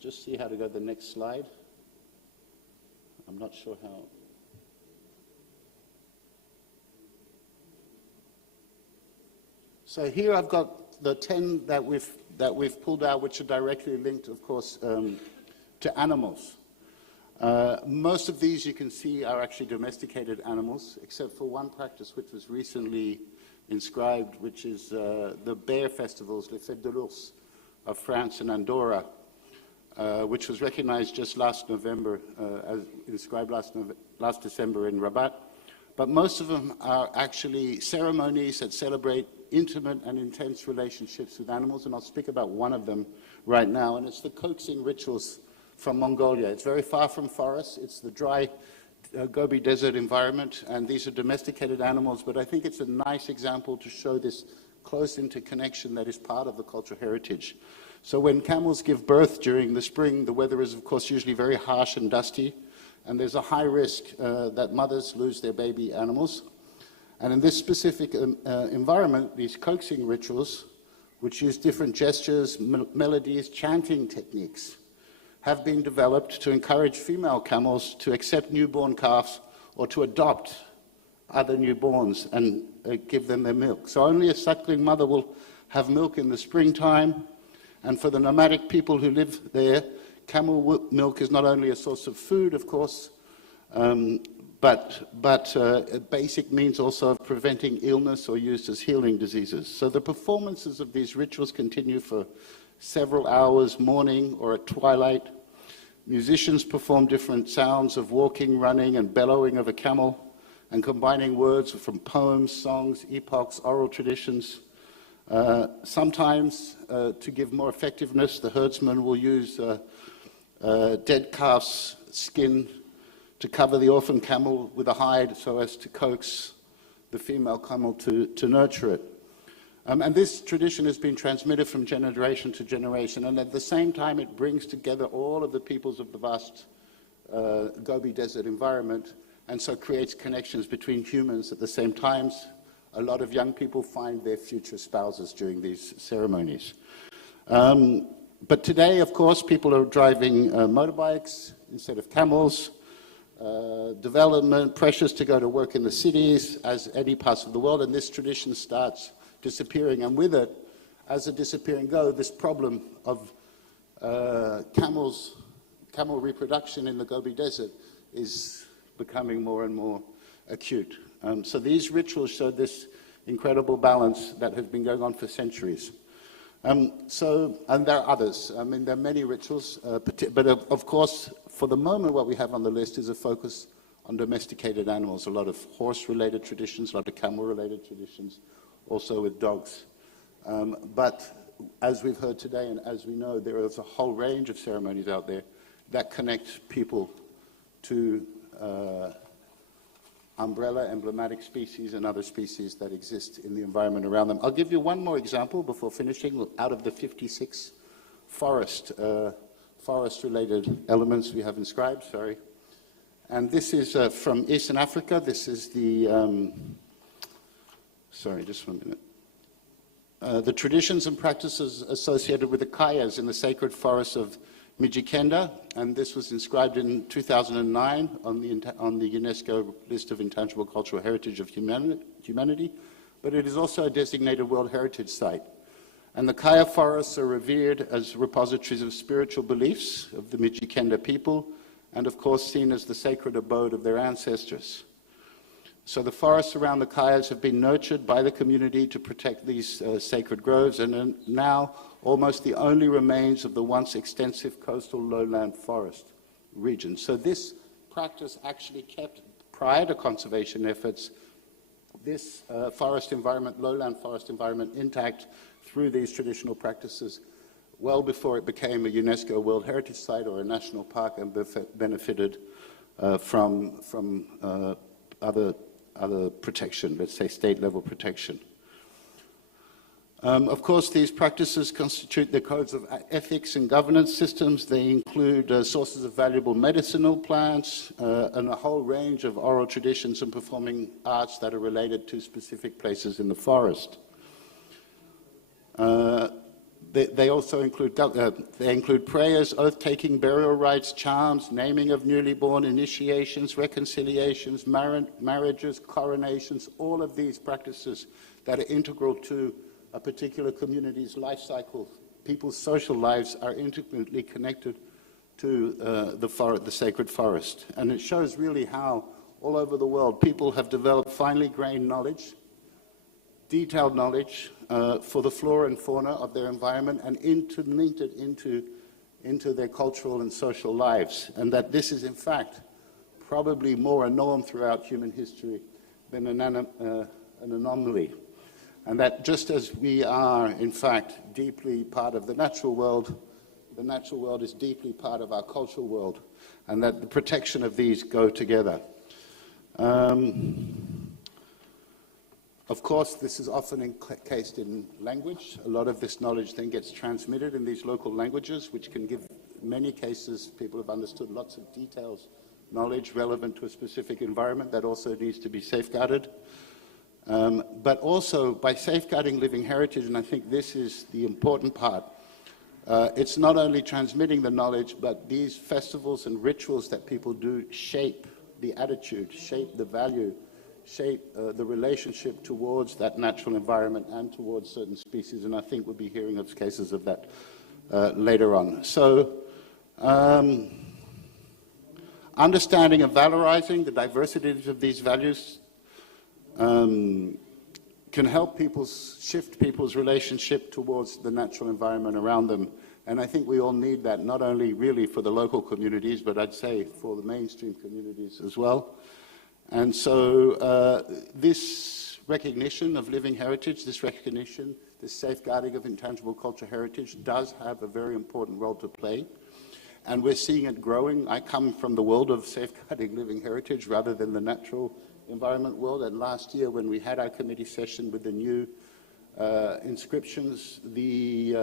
just see how to go to the next slide. I'm not sure how. So here I've got the 10 that we've pulled out, which are directly linked, of course, to animals. Most of these you can see are actually domesticated animals, except for one practice which was recently inscribed, which is the bear festivals, Les Fêtes de l'Ours, of France and Andorra, which was recognized just last November, as inscribed last December in Rabat. But most of them are actually ceremonies that celebrate intimate and intense relationships with animals, and I'll speak about one of them right now, and it's the coaxing rituals from Mongolia. It's very far from forests. It's the dry Gobi Desert environment, and these are domesticated animals, but I think it's a nice example to show this close interconnection that is part of the cultural heritage. So when camels give birth during the spring, the weather is, of course, usually very harsh and dusty, and there's a high risk that mothers lose their baby animals. And in this specific environment, these coaxing rituals, which use different gestures, melodies, chanting techniques, have been developed to encourage female camels to accept newborn calves or to adopt other newborns and give them their milk. So only a suckling mother will have milk in the springtime, and for the nomadic people who live there, camel milk is not only a source of food, of course, but a basic means also of preventing illness or used as healing diseases. So the performances of these rituals continue for several hours, morning or at twilight. Musicians perform different sounds of walking, running, and bellowing of a camel, and combining words from poems, songs, epochs, oral traditions. Sometimes, to give more effectiveness, the herdsman will use dead calf's skin to cover the orphan camel with a hide so as to coax the female camel to nurture it. And this tradition has been transmitted from generation to generation, and at the same time it brings together all of the peoples of the vast Gobi Desert environment, and so creates connections between humans at the same time. A lot of young people find their future spouses during these ceremonies. But today, of course, people are driving motorbikes instead of camels. Development, pressures to go to work in the cities, as any parts of the world, and this tradition starts disappearing, and with it, as the disappearing go, this problem of camel reproduction in the Gobi Desert is becoming more and more acute. So these rituals show this incredible balance that has been going on for centuries. And there are others. I mean, there are many rituals, but of course, for the moment, what we have on the list is a focus on domesticated animals, a lot of horse-related traditions, a lot of camel-related traditions, also with dogs. But as we've heard today, and as we know, there is a whole range of ceremonies out there that connect people to umbrella, emblematic species and other species that exist in the environment around them. I'll give you one more example before finishing. Out of the 56 forest-related elements we have inscribed, sorry. And this is from Eastern Africa. This is the, sorry, just 1 minute. The traditions and practices associated with the kayas in the sacred forests of Mijikenda, and this was inscribed in 2009 on the UNESCO list of intangible cultural heritage of humanity, but it is also a designated World Heritage Site. And the kaya forests are revered as repositories of spiritual beliefs of the Mijikenda people, and of course seen as the sacred abode of their ancestors. So the forests around the kayas have been nurtured by the community to protect these sacred groves, and are now almost the only remains of the once extensive coastal lowland forest region. So this practice actually kept, prior to conservation efforts, this forest environment, lowland forest environment, intact through these traditional practices well before it became a UNESCO World Heritage Site or a national park and benefited from other protection, let's say state-level protection. Of course, these practices constitute the codes of ethics and governance systems. They include sources of valuable medicinal plants and a whole range of oral traditions and performing arts that are related to specific places in the forest. They also include prayers, oath-taking, burial rites, charms, naming of newly born, initiations, reconciliations, marriages, coronations, all of these practices that are integral to a particular community's life cycle. People's social lives are intimately connected to the sacred forest. And it shows really how all over the world people have developed finely grained knowledge, detailed knowledge for the flora and fauna of their environment and interlinked it into their cultural and social lives. And that this is in fact probably more a norm throughout human history than an anomaly. And that just as we are, in fact, deeply part of the natural world is deeply part of our cultural world, and that the protection of these go together. Of course, this is often encased in language. A lot of this knowledge then gets transmitted in these local languages, which can give, in many cases, people have understood lots of details, knowledge relevant to a specific environment that also needs to be safeguarded. But also, by safeguarding living heritage, and I think this is the important part, it's not only transmitting the knowledge, but these festivals and rituals that people do shape the attitude, shape the value, shape the relationship towards that natural environment and towards certain species, and I think we'll be hearing of cases of that later on. So, understanding and valorizing the diversity of these values can help shift people's relationship towards the natural environment around them. And I think we all need that, not only really for the local communities, but I'd say for the mainstream communities as well. And so this recognition of living heritage, this recognition, this safeguarding of intangible cultural heritage does have a very important role to play. And we're seeing it growing. I come from the world of safeguarding living heritage rather than the natural environment world. And last year, when we had our committee session with the new inscriptions, the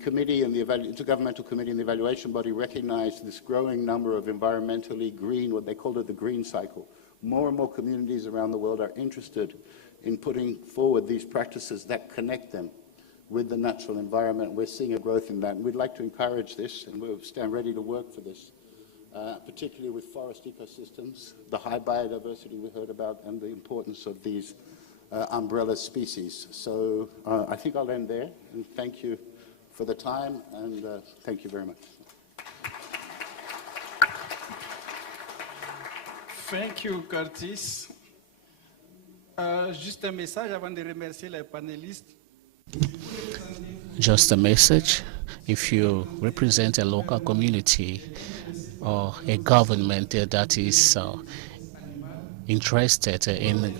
committee and the Intergovernmental Committee and the evaluation body recognized this growing number of environmentally green, what they called it the green cycle. More and more communities around the world are interested in putting forward these practices that connect them with the natural environment. We're seeing a growth in that, and we'd like to encourage this, and we'll stand ready to work for this, particularly with forest ecosystems, the high biodiversity we heard about, and the importance of these umbrella species. So I think I'll end there, and thank you for the time, and thank you very much. Thank you, Curtis. Juste un message avant de remercier les panélistes. Just a message. If you represent a local community or a government that is interested in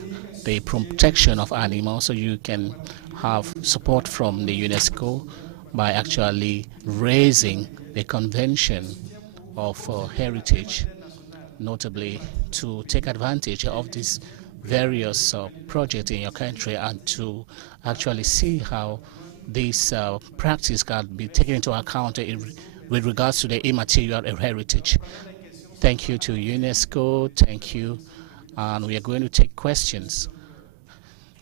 the protection of animals, so you can have support from the UNESCO by actually raising the convention of heritage, notably to take advantage of these various projects in your country and to actually see how this practice can be taken into account with regards to the immaterial heritage. Thank you to UNESCO, thank you, and we are going to take questions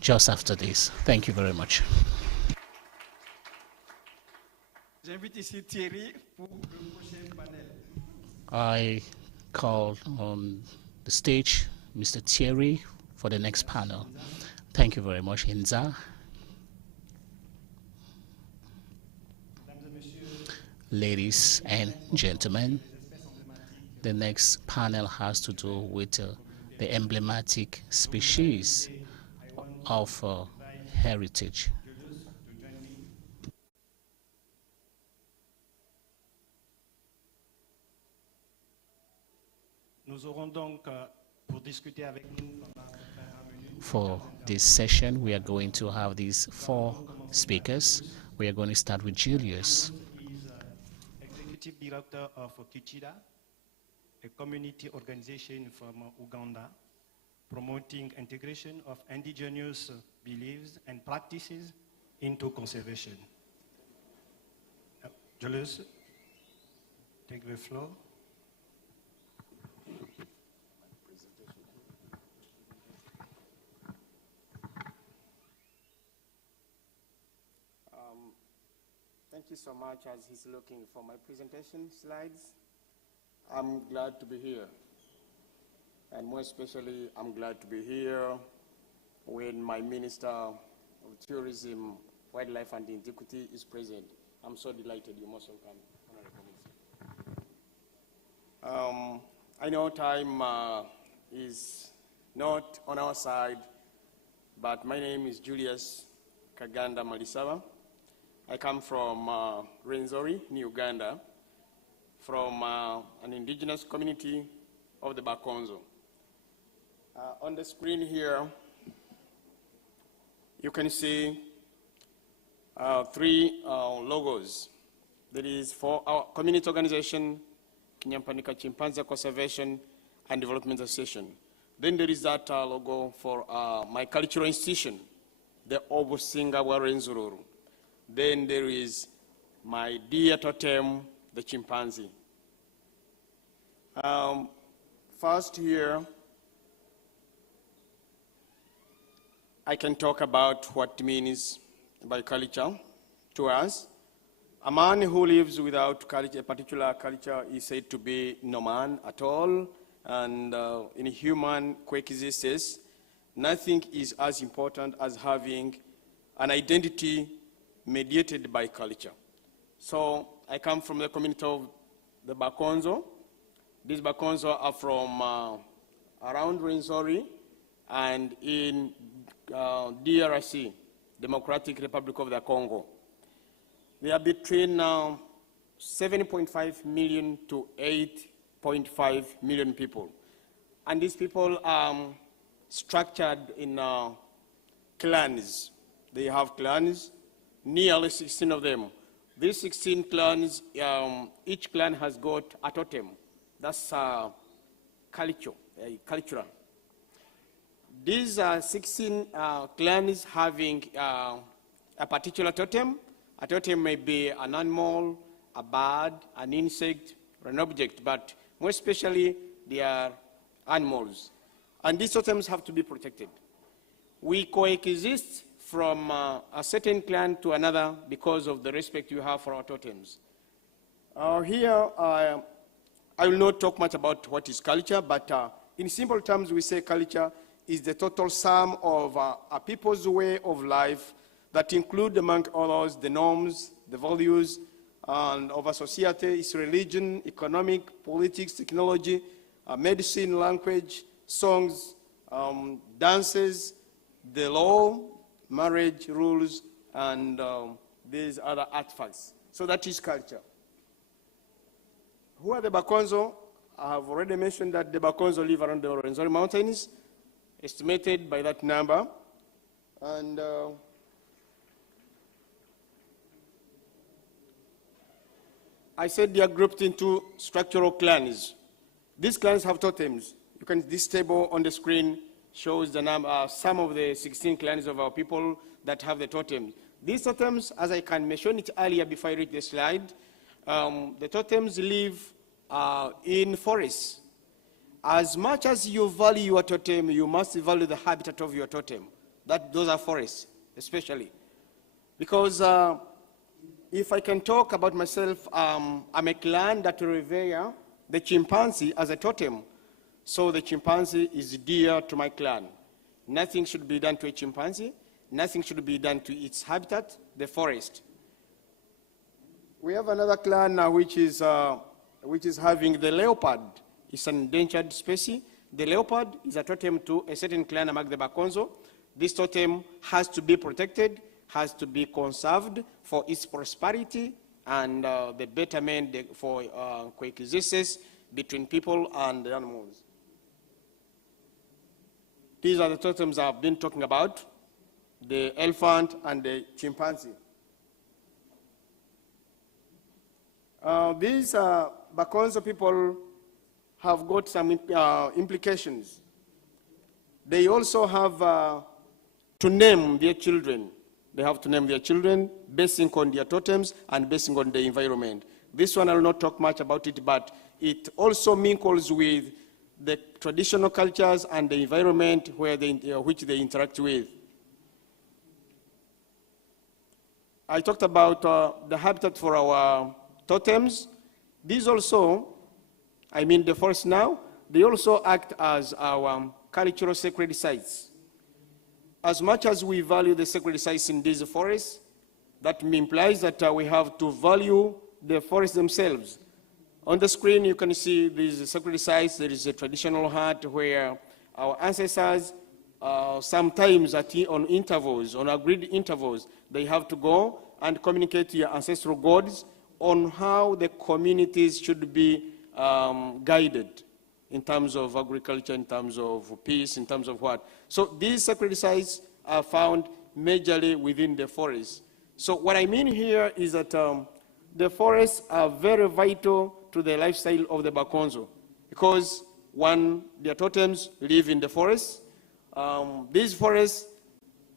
just after this. Thank you very much. I call on the stage Mr. Thierry for the next panel. Thank you very much, Inza. Ladies and gentlemen, the next panel has to do with the emblematic species of heritage. Nous aurons donc pour discuter avec nous pendant for this session. We are going to have these 4 speakers. We are going to start with Julius. Executive Director of Kichida, a community organization from Uganda, promoting integration of indigenous beliefs and practices into conservation. Julius, take the floor. Thank you so much. As he's looking for my presentation slides, I'm glad to be here. And more especially, I'm glad to be here when my Minister of Tourism, Wildlife and Antiquity is present. I'm so delighted. You're most welcome, Honorable Minister. I know time is not on our side, but my name is Julius Kaganda Malisaba. I come from Rwenzori, in Uganda, from an indigenous community of the Bakonzo. On the screen here, you can see 3 logos. That is for our community organization, Kinyampanika Chimpanzee Conservation and Development Association. Then there is that logo for my cultural institution, the Obusinga wa Rwenzururu. Then there is my dear totem, the chimpanzee. First here, I can talk about what it means by culture to us. A man who lives without culture, a particular culture is said to be no man at all, and in human coexistence, nothing is as important as having an identity mediated by culture. So I come from the community of the Bakonzo. These Bakonzo are from around Rwenzori and in DRC, Democratic Republic of the Congo. They are between 7.5 million to 8.5 million people. And these people are structured in clans. They have clans, nearly 16 of them. These 16 clans, each clan has got a totem. That's cultural. These 16 clans having a particular totem. A totem may be an animal, a bird, an insect, or an object, but more especially, they are animals. And these totems have to be protected. We coexist from a certain clan to another because of the respect you have for our totems. Here, I will not talk much about what is culture, but in simple terms, we say culture is the total sum of a people's way of life that include, among others, the norms, the values, and of a society, its religion, economic, politics, technology, medicine, language, songs, dances, the law, marriage rules, and these other artifacts. So that is culture. Who are the Bakonzo? I have already mentioned that the Bakonzo live around the Rwenzori Mountains, estimated by that number. And I said they are grouped into structural clans. These clans have totems. This table on the screen shows the number, some of the 16 clans of our people that have the totems. These totems, as I can mention it earlier before I read the slide, the totems live in forests. As much as you value your totem, you must value the habitat of your totem. Those are forests, especially. Because if I can talk about myself, I'm a clan that revere the chimpanzee as a totem. So the chimpanzee is dear to my clan. Nothing should be done to a chimpanzee. Nothing should be done to its habitat, the forest. We have another clan now which is having the leopard. It's an endangered species. The leopard is a totem to a certain clan among the Bakonzo. This totem has to be protected, has to be conserved for its prosperity and the betterment for coexistence between people and the animals. These are the totems I've been talking about, the elephant and the chimpanzee. These Bakonzo people have got some implications. They also have to name their children. They have to name their children basing on their totems and basing on the environment. This one I will not talk much about it, but it also mingles with the traditional cultures and the environment which they interact with. I talked about the habitat for our totems. These also, I mean the forests now, they also act as our cultural sacred sites. As much as we value the sacred sites in these forests, that implies that we have to value the forests themselves. On the screen, you can see these sacred sites. There is a traditional hut where our ancestors, sometimes on intervals, on agreed intervals, they have to go and communicate to your ancestral gods on how the communities should be guided in terms of agriculture, in terms of peace, in terms of what. So these sacred sites are found majorly within the forest. So what I mean here is that the forests are very vital to the lifestyle of the Bakonzo because, one, their totems live in the forest. These forests,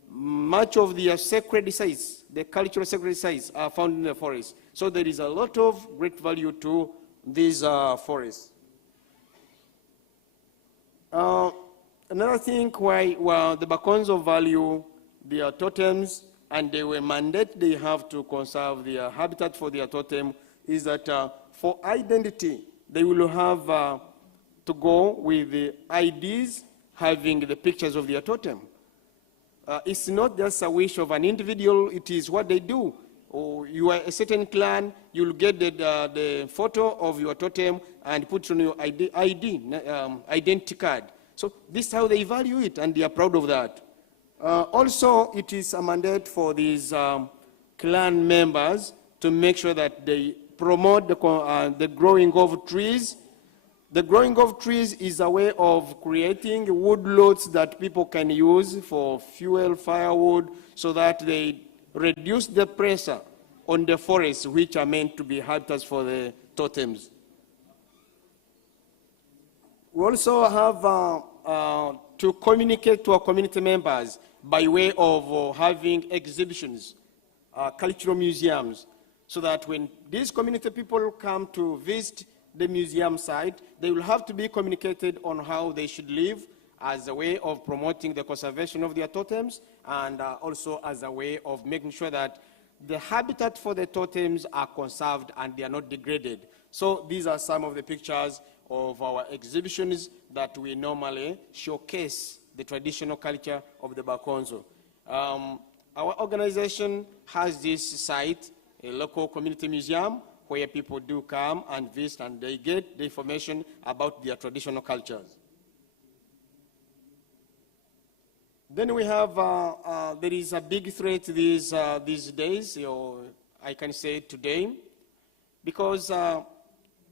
much of their sacred sites, the cultural sacred sites, are found in the forest. So there is a lot of great value to these forests. Another thing why the Bakonzo value their totems and they were mandate they have to conserve their habitat for their totem is that for identity, they will have to go with the IDs having the pictures of their totem. It's not just a wish of an individual, it is what they do. Or you are a certain clan, you'll get the photo of your totem and put it on your identity card. So this is how they value it, and they are proud of that. Also, it is a mandate for these clan members to make sure that they promote the growing of trees. The growing of trees is a way of creating wood lots that people can use for fuel, firewood, so that they reduce the pressure on the forests, which are meant to be habitats for the totems. We also have to communicate to our community members by way of having exhibitions, cultural museums, so that when these community people come to visit the museum site, they will have to be communicated on how they should live as a way of promoting the conservation of their totems and also as a way of making sure that the habitat for the totems are conserved and they are not degraded. So these are some of the pictures of our exhibitions that we normally showcase the traditional culture of the Bakonzo. Our organization has this site, a local community museum, where people do come and visit and they get the information about their traditional cultures. Then we have, there is a big threat these days, or I can say today, because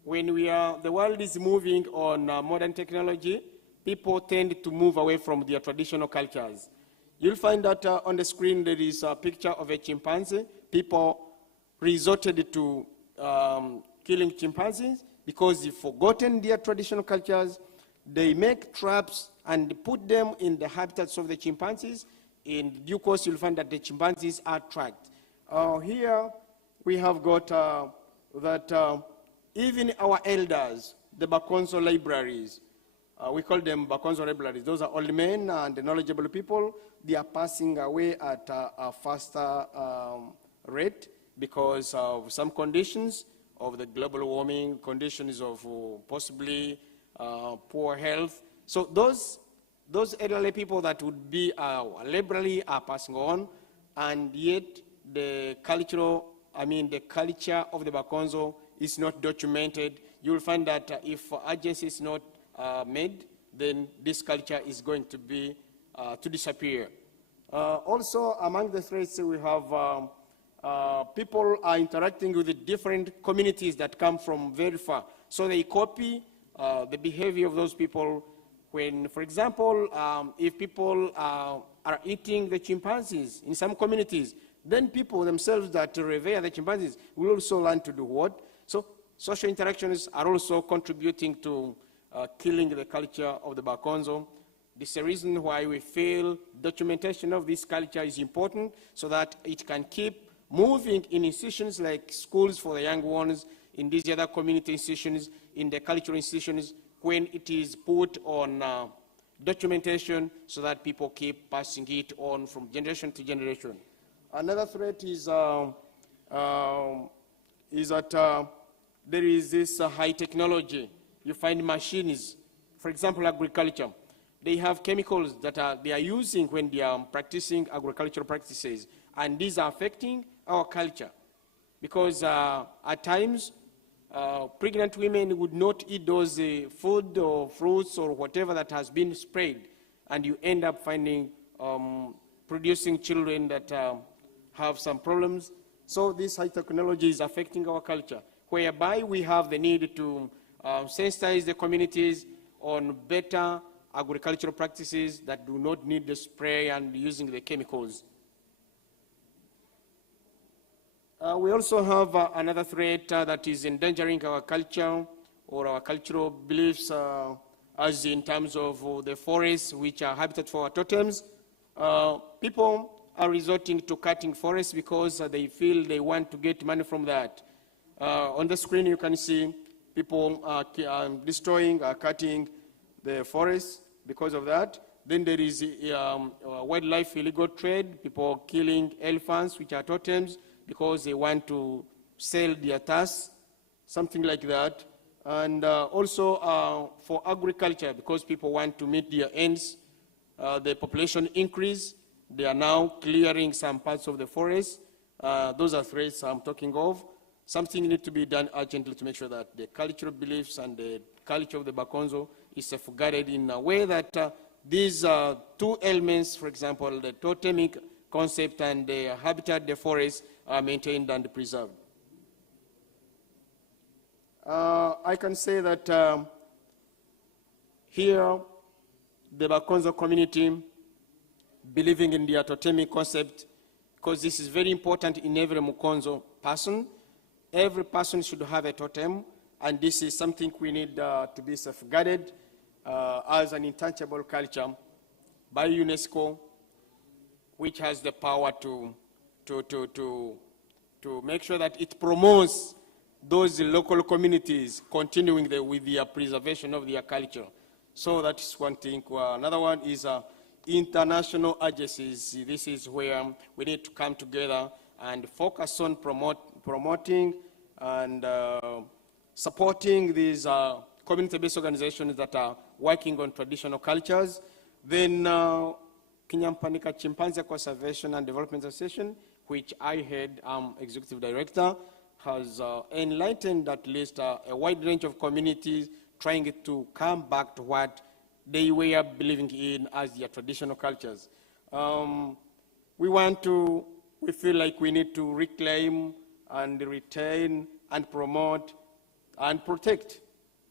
when the world is moving on modern technology, people tend to move away from their traditional cultures. You'll find that on the screen there is a picture of a chimpanzee. People resorted to killing chimpanzees because they've forgotten their traditional cultures. They make traps and put them in the habitats of the chimpanzees. In due course, you'll find that the chimpanzees are tracked. Here we have got that even our elders, the Bakonzo libraries, we call them Bakonzo libraries. Those are old men and knowledgeable people. They are passing away at a faster rate because of some conditions of the global warming, conditions of possibly poor health. So those elderly people that would be liberally are passing on, and yet the culture of the Bakonzo is not documented. You'll find that if urgency is not made, then this culture is going to be to disappear. Also, among the threats we have people are interacting with the different communities that come from very far. So they copy the behavior of those people When, for example, if people are eating the chimpanzees in some communities, then people themselves that revere the chimpanzees will also learn to do what? So social interactions are also contributing to killing the culture of the Bakonzo. This is the reason why we feel documentation of this culture is important, so that it can keep moving in institutions like schools for the young ones, in these other community institutions, in the cultural institutions, when it is put on documentation, so that people keep passing it on from generation to generation. Another threat is that there is this high technology. You find machines, for example, agriculture. They have chemicals that they are using when they are practicing agricultural practices, and these are affecting our culture. Because at times, pregnant women would not eat those food or fruits or whatever that has been sprayed, and you end up finding producing children that have some problems. So this high technology is affecting our culture, whereby we have the need to sensitize the communities on better agricultural practices that do not need the spray and using the chemicals. We also have another threat that is endangering our culture or our cultural beliefs, as in terms of the forests, which are habitat for our totems. People are resorting to cutting forests because they feel they want to get money from that. On the screen, you can see people destroying, cutting the forests because of that. Then there is wildlife illegal trade, people killing elephants, which are totems, because they want to sell their tusks, something like that. And also for agriculture, because people want to meet their ends, the population increase, they are now clearing some parts of the forest. Those are threats I'm talking of. Something needs to be done urgently to make sure that the cultural beliefs and the culture of the Bakonzo is safeguarded in a way that these two elements, for example, the totemic concept and the habitat, the forest, are maintained and preserved. I can say that here, the Bakonzo community, believing in the totemic concept, because this is very important in every Mukonzo person. Every person should have a totem, and this is something we need to be safeguarded as an intangible culture by UNESCO, which has the power to make sure that it promotes those local communities continuing with the preservation of their culture. So that is one thing. Another one is international agencies. This is where we need to come together and focus on promoting and supporting these community-based organizations that are working on traditional cultures. Then Kinyampanika Chimpanzee Conservation and Development Association, which I head, executive director, has enlightened at least a wide range of communities trying to come back to what they were believing in as their traditional cultures. We feel like we need to reclaim and retain and promote and protect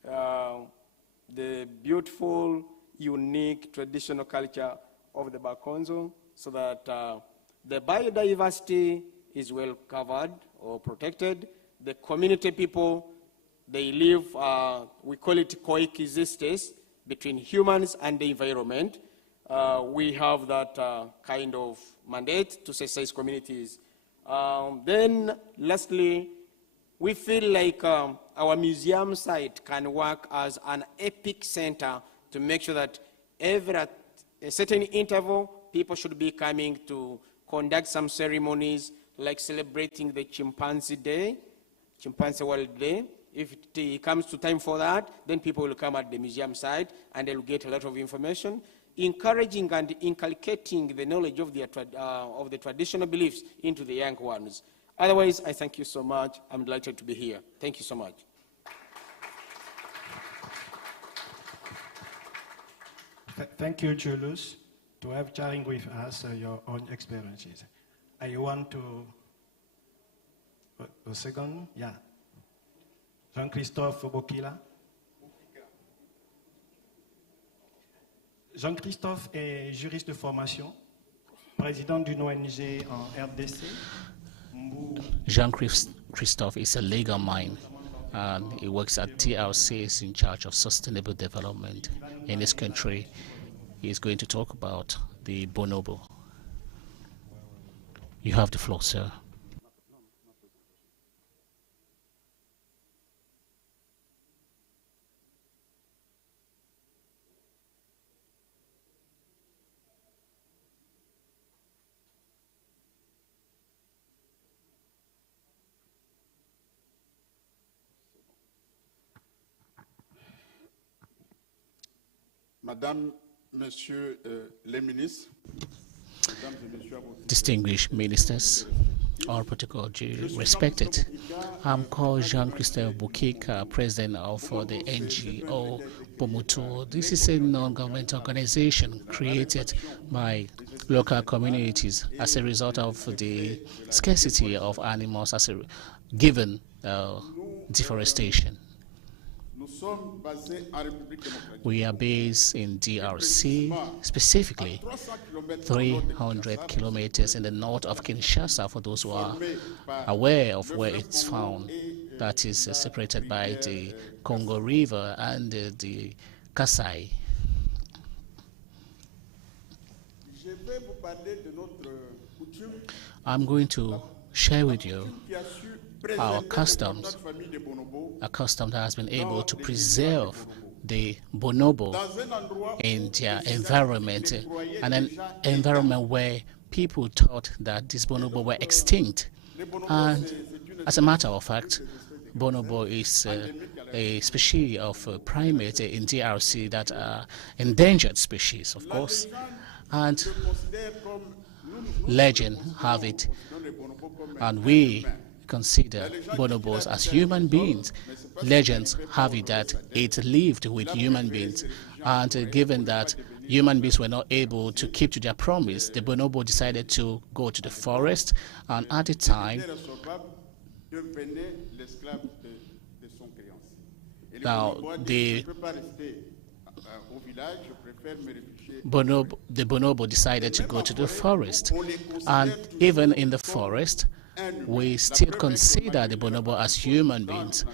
the beautiful, unique, traditional culture of the Bakonzo, so that the biodiversity is well covered or protected. The community people, they live, we call it coexistence between humans and the environment. We have that kind of mandate to sensitize communities. Then, lastly, we feel like our museum site can work as an epic center to make sure that at a certain interval, people should be coming to conduct some ceremonies, like celebrating the Chimpanzee Day, Chimpanzee World Day. If it comes to time for that, then people will come at the museum site and they'll get a lot of information, encouraging and inculcating the knowledge of the traditional beliefs into the young ones. Otherwise, I thank you so much. I'm delighted to be here. Thank you so much. Thank you, Julius, to have sharing with us your own experiences. I want to, a second, yeah. Jean-Christophe Bokila. Jean-Christophe est juriste de formation, président d'une ONG en RDC. Jean-Christophe is a legal mind, and he works at TRC, is in charge of sustainable development in this country. He is going to talk about the bonobo. You have the floor, sir. Madame, Monsieur les ministres, Mesdames et Messieurs, distinguished ministers, all protocol respected. I'm called Jean-Christophe Boukika, president of the NGO Bomutu. This is a non-governmental organization created by local communities as a result of the scarcity of animals as a given deforestation. We are based in DRC, specifically 300 kilometers in the north of Kinshasa, for those who are aware of where it's found. That is separated by the Congo River and the Kasai. I'm going to share with you our customs, a custom that has been able to preserve the bonobo in their environment, and an environment where people thought that these bonobo were extinct. And as a matter of fact, bonobo is a species of primate in DRC that are endangered species, of course. And legend have it, and we consider bonobos as human beings. Legends have it that it lived with human beings, and given that human beings were not able to keep to their promise, the bonobo decided to go to the forest, and at the time, now the bonobo decided to go to the forest, and even in the forest, we still consider the bonobo as human beings.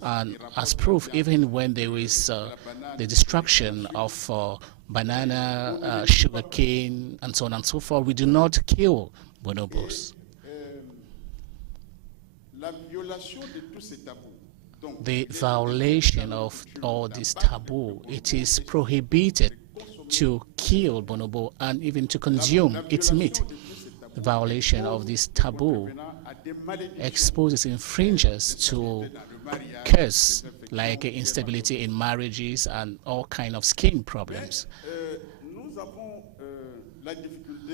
And as proof, even when there is the destruction of banana, sugarcane, and so on and so forth, we do not kill bonobos. The violation of all this taboo, it is prohibited to kill bonobo and even to consume its meat. The violation of this taboo exposes infringers to curse like instability in marriages and all kinds of skin problems.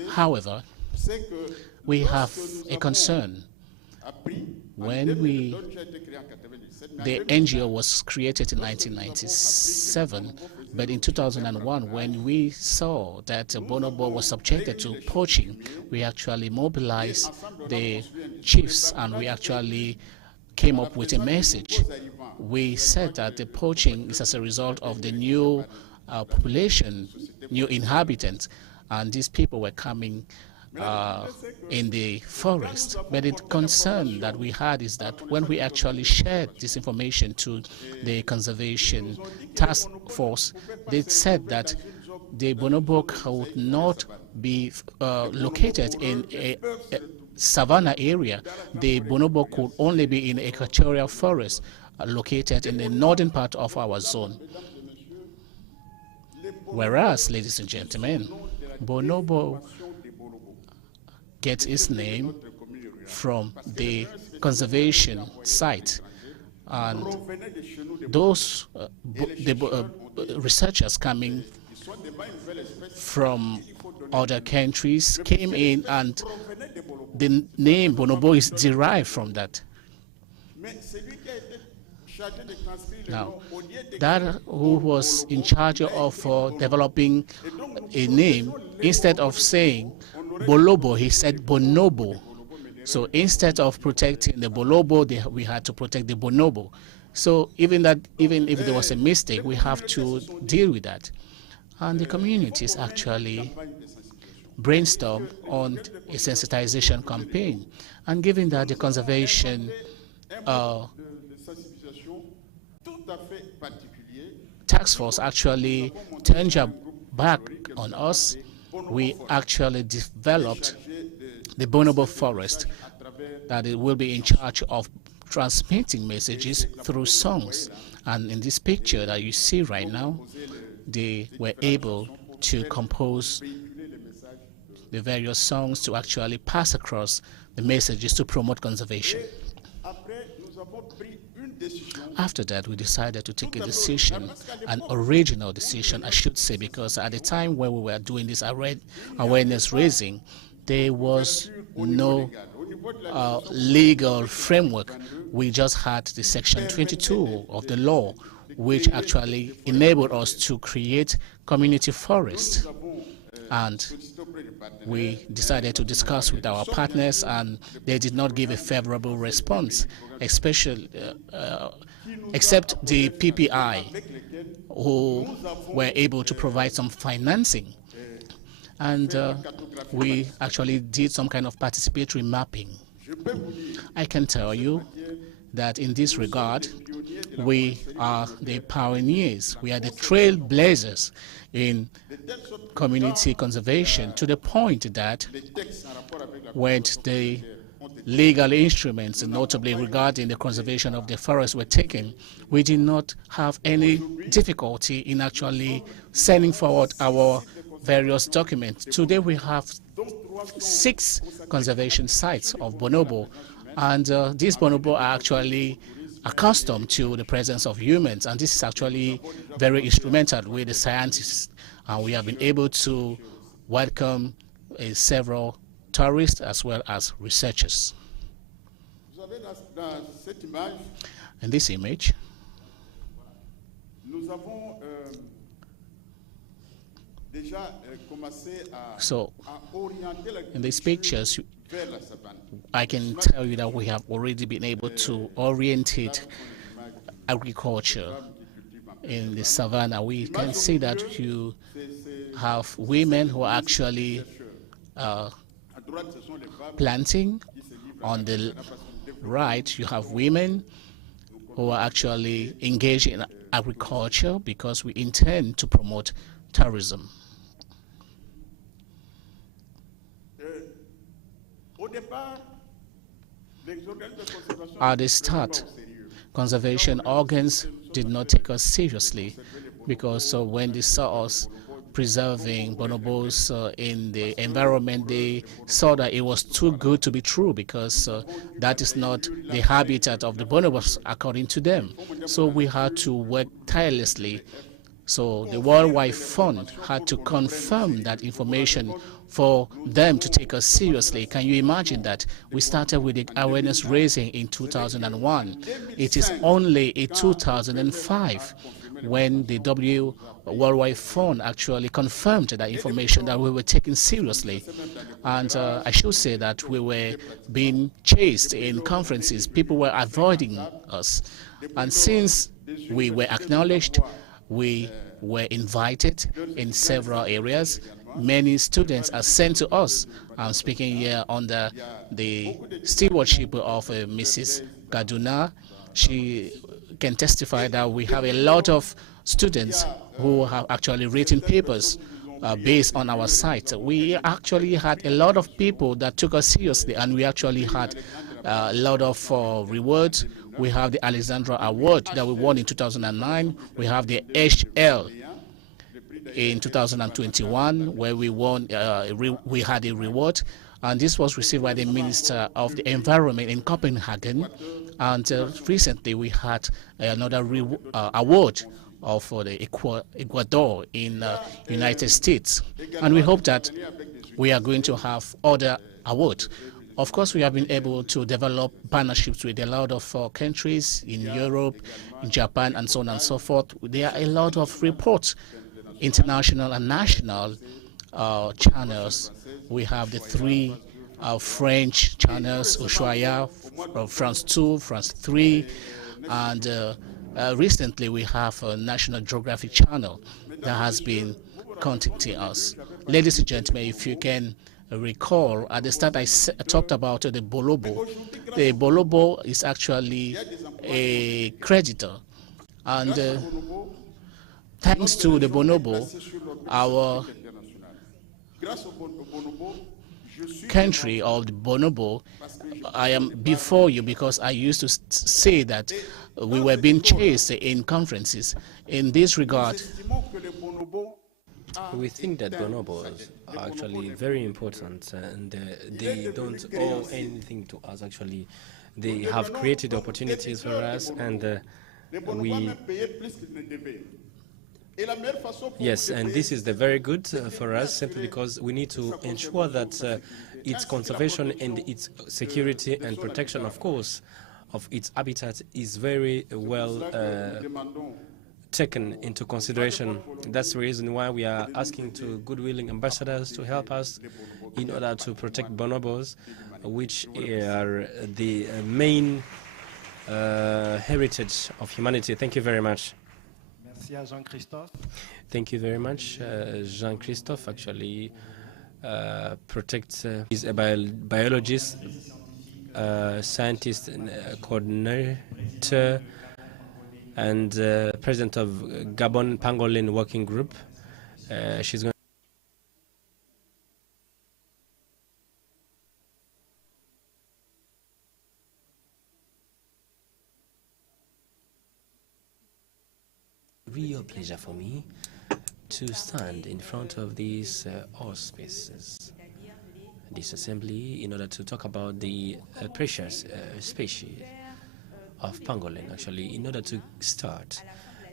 However, we have a concern. When the NGO was created in 1997, but in 2001, when we saw that bonobo was subjected to poaching, we actually mobilized the chiefs and we actually came up with a message. We said that the poaching is as a result of the new population, new inhabitants, and these people were coming in the forest. But the concern that we had is that when we actually shared this information to the conservation task force, they said that the bonobo could not be located in a savanna area. The bonobo could only be in equatorial forest located in the northern part of our zone. Whereas, ladies and gentlemen, bonobo gets its name from the conservation site, and those researchers coming from other countries came in, and the name bonobo is derived from that. Now, that who was in charge of developing a name, instead of saying bolobo, he said bonobo. So instead of protecting the bolobo, we had to protect the bonobo. So even if there was a mistake, we have to deal with that. And the communities actually brainstorm on a sensitization campaign. And given that the conservation task force actually turned their back on us, we actually developed the bonobo forest that it will be in charge of transmitting messages through songs. And in this picture that you see right now, they were able to compose the various songs to actually pass across the messages to promote conservation. After that, we decided to take a decision, an original decision, I should say, because at the time when we were doing this awareness raising, there was no legal framework. We just had the Section 22 of the law, which actually enabled us to create community forests. And we decided to discuss with our partners, and they did not give a favorable response, especially except the PPI, who were able to provide some financing. And we actually did some kind of participatory mapping. I can tell you that in this regard, we are the pioneers, we are the trailblazers in community conservation, to the point that when the legal instruments, notably regarding the conservation of the forest, were taken, we did not have any difficulty in actually sending forward our various documents. Today we have 6 conservation sites of bonobo, and these bonobo are actually accustomed to the presence of humans, and this is actually very instrumental with the scientists. And we have been able to welcome several tourists as well as researchers. In this image, so in these pictures, I can tell you that we have already been able to orientate agriculture in the savannah. We can see that you have women who are actually planting. On the right, you have women who are actually engaged in agriculture, because we intend to promote tourism. At the start, conservation organs did not take us seriously, because when they saw us preserving bonobos in the environment, they saw that it was too good to be true, because that is not the habitat of the bonobos according to them. So we had to work tirelessly. So the Worldwide Fund had to confirm that information for them to take us seriously. Can you imagine that? We started with the awareness raising in 2001. It is only in 2005 when the Worldwide Fund actually confirmed that information, that we were taken seriously. And I should say that we were being chased in conferences. People were avoiding us. And since we were acknowledged, we were invited in several areas. Many students are sent to us. I'm speaking here under the stewardship of Mrs. Kaduna. She can testify that we have a lot of students who have actually written papers based on our site. We actually had a lot of people that took us seriously, and we actually had a lot of rewards. We have the Alexandra Award that we won in 2009. We have the HL in 2021, where we won. We had a reward, and this was received by the Minister of the Environment in Copenhagen. And recently, we had another award for the Ecuador in United States, and we hope that we are going to have other awards. Of course, we have been able to develop partnerships with a lot of countries in Europe, in Japan, and so on and so forth. There are a lot of reports, international and national channels. We have the 3 French channels, Ushuaia, France 2, France 3, and recently we have a National Geographic channel that has been contacting us. Ladies and gentlemen, if you can recall, at the start I talked about the Bolobo. The Bolobo is actually a creditor, and thanks to the Bonobo, our country of the Bonobo, I am before you because I used to say that we were being chased in conferences. In this regard, we think that bonobos are actually very important, and they don't owe anything to us. Actually, they have created opportunities for us, and we. Yes, and this is the very good for us, simply because we need to ensure that its conservation and its security and protection, of course, of its habitat is very well taken into consideration. That's the reason why we are asking to good-willing ambassadors to help us in order to protect bonobos, which are the main heritage of humanity. Thank you very much. Thank you very much. Jean-Christophe actually is a biologist, scientist, and coordinator, and president of Gabon Pangolin Working Group. She's going real pleasure for me to stand in front of these auspices, this assembly, in order to talk about the precious species of pangolin. Actually, in order to start,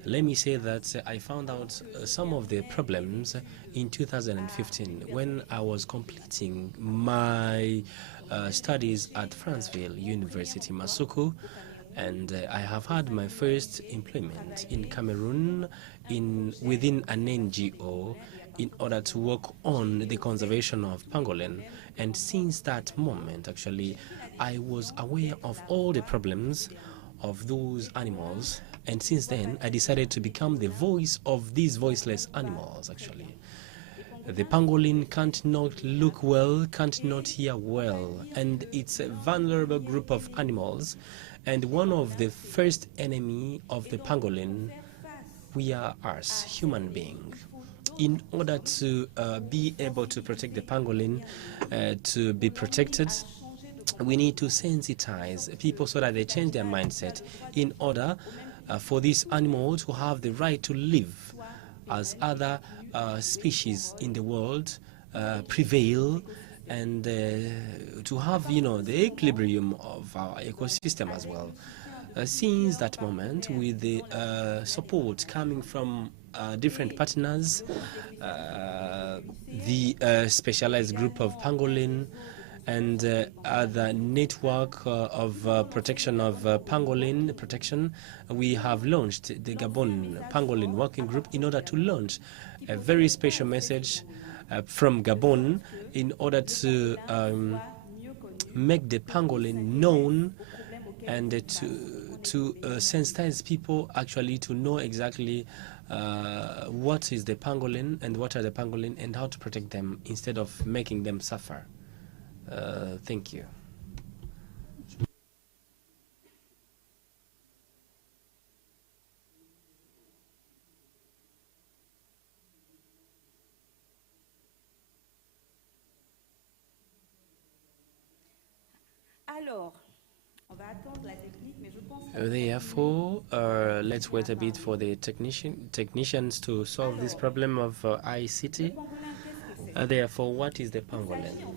let me say that I found out some of the problems in 2015 when I was completing my studies at Franceville University, Masuku. And I have had my first employment in Cameroon within an NGO in order to work on the conservation of pangolin. And since that moment, actually, I was aware of all the problems of those animals. And since then, I decided to become the voice of these voiceless animals, actually. The pangolin can't not look well, can't not hear well, and it's a vulnerable group of animals. And one of the first enemy of the pangolin, we are us, human beings. In order to be able to protect the pangolin, to be protected, we need to sensitize people so that they change their mindset in order for this animal to have the right to live as other species in the world prevail, and to have, the equilibrium of our ecosystem as well. Since that moment, with the support coming from different partners, the specialized group of pangolin and the network of protection of pangolin protection, we have launched the Gabon Pangolin Working Group in order to launch a very special message from Gabon in order to make the pangolin known and to sensitize people actually to know exactly what is the pangolin and what are the pangolin and how to protect them instead of making them suffer. Thank you. Therefore, let's wait a bit for the technicians to solve this problem of ICT. Therefore, what is the pangolin?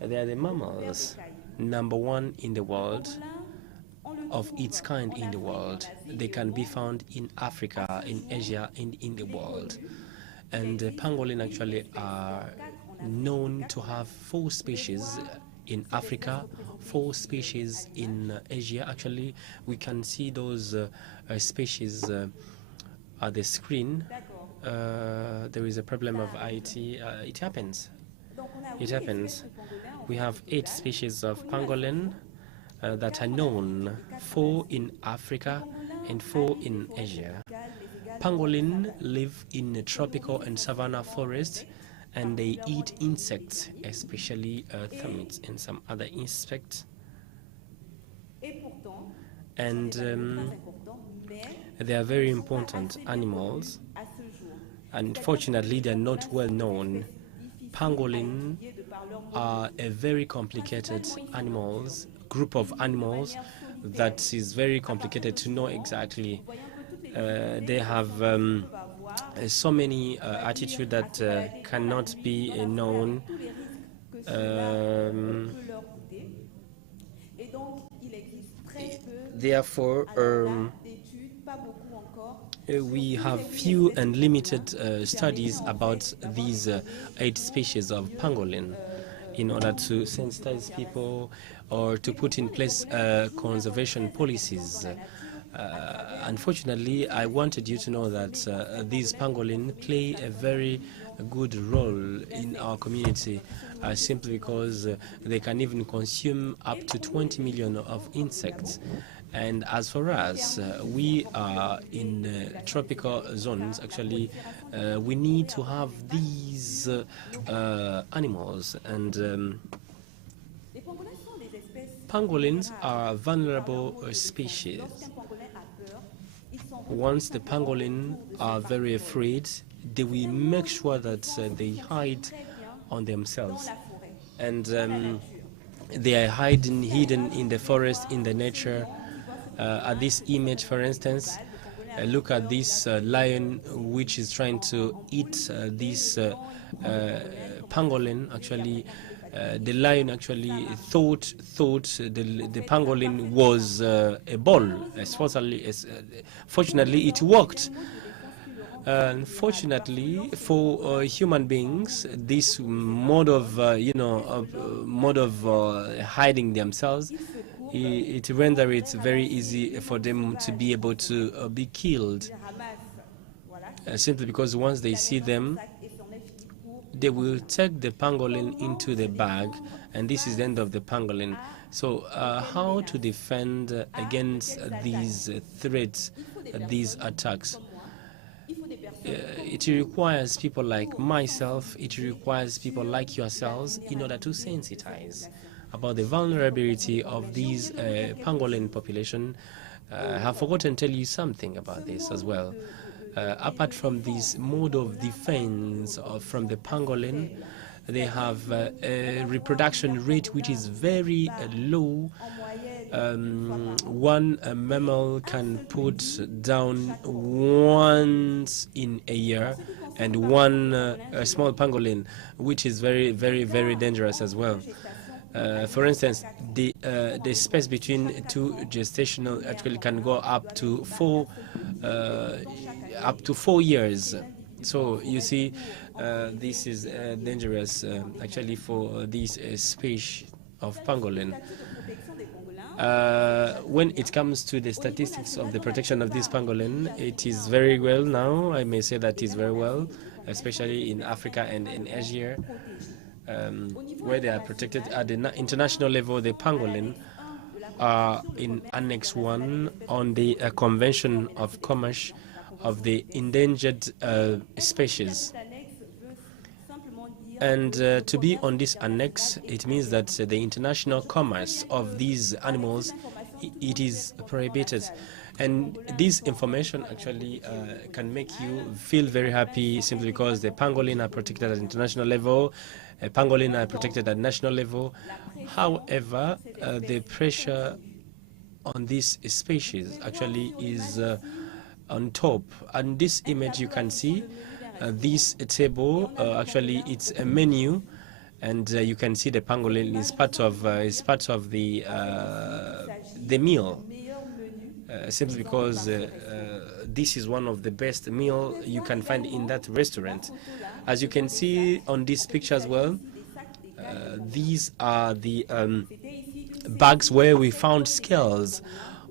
They are the mammals, #1 in the world, of its kind in the world. They can be found in Africa, in Asia, and in the world. And the pangolin actually are known to have 4 species in Africa, 4 species in Asia. Actually, we can see those species at the screen. There is a problem of IT. It happens. It happens. We have 8 species of pangolin that are known, 4 in Africa and 4 in Asia. Pangolin live in the tropical and savanna forest, and they eat insects, especially termites and some other insects. And they are very important animals. Unfortunately, they are not well known. Pangolin are a very complicated group of animals that is very complicated to know exactly. They have so many attitudes that cannot be known. Therefore, we have few and limited studies about these 8 species of pangolin in order to sensitize people or to put in place conservation policies. Unfortunately, I wanted you to know that these pangolin play a very good role in our community simply because they can even consume up to 20 million of insects. And as for us, we are in tropical zones. Actually, we need to have these animals. And pangolins are vulnerable species. Once the pangolin are very afraid, they will make sure that they hide on themselves. And they are hidden in the forest, in the nature. At this image, for instance, look at this lion which is trying to eat this pangolin. Actually, the lion actually thought the pangolin was a ball. Fortunately, it worked. Unfortunately, for human beings, this mode of hiding themselves, it renders it very easy for them to be able to be killed. Simply because once they see them, they will take the pangolin into the bag, and this is the end of the pangolin. So how to defend against these threats, these attacks? It requires people like myself, it requires people like yourselves in order to sensitize about the vulnerability of these pangolin population. I have forgotten to tell you something about this as well. Apart from this mode of defense from the pangolin, they have a reproduction rate which is very low. One mammal can put down once in a year, and one a small pangolin, which is very, very, very dangerous as well. For instance, the space between 2 gestational actually can go up to 4 years. So you see, this is dangerous actually for this species of pangolin. When it comes to the statistics of the protection of this pangolin, it is very well now. I may say that is very well, especially in Africa and in Asia, where they are protected at the international level. The pangolin are in Annex 1 on the Convention of Commerce of the Endangered Species. And to be on this annex, it means that the international commerce of these animals, it is prohibited. And this information actually can make you feel very happy simply because the pangolin are protected at international level, pangolin are protected at national level. However, the pressure on this species actually is on top. And this image you can see, this table actually it's a menu, and you can see the pangolin is part of the meal. Simply because this is one of the best meal you can find in that restaurant. As you can see on this picture as well, these are the bags where we found scales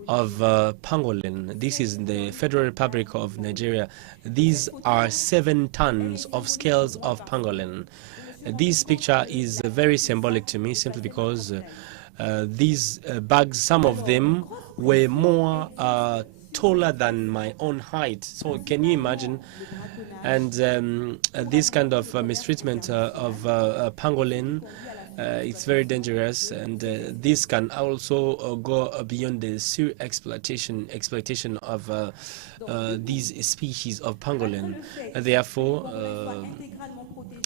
of pangolin. This is in the Federal Republic of Nigeria. These are 7 tons of scales of pangolin. This picture is very symbolic to me simply because these bags, some of them were more taller than my own height. So can you imagine? And this kind of mistreatment of pangolin, it's very dangerous, and this can also go beyond the sheer exploitation of these species of pangolin. Therefore,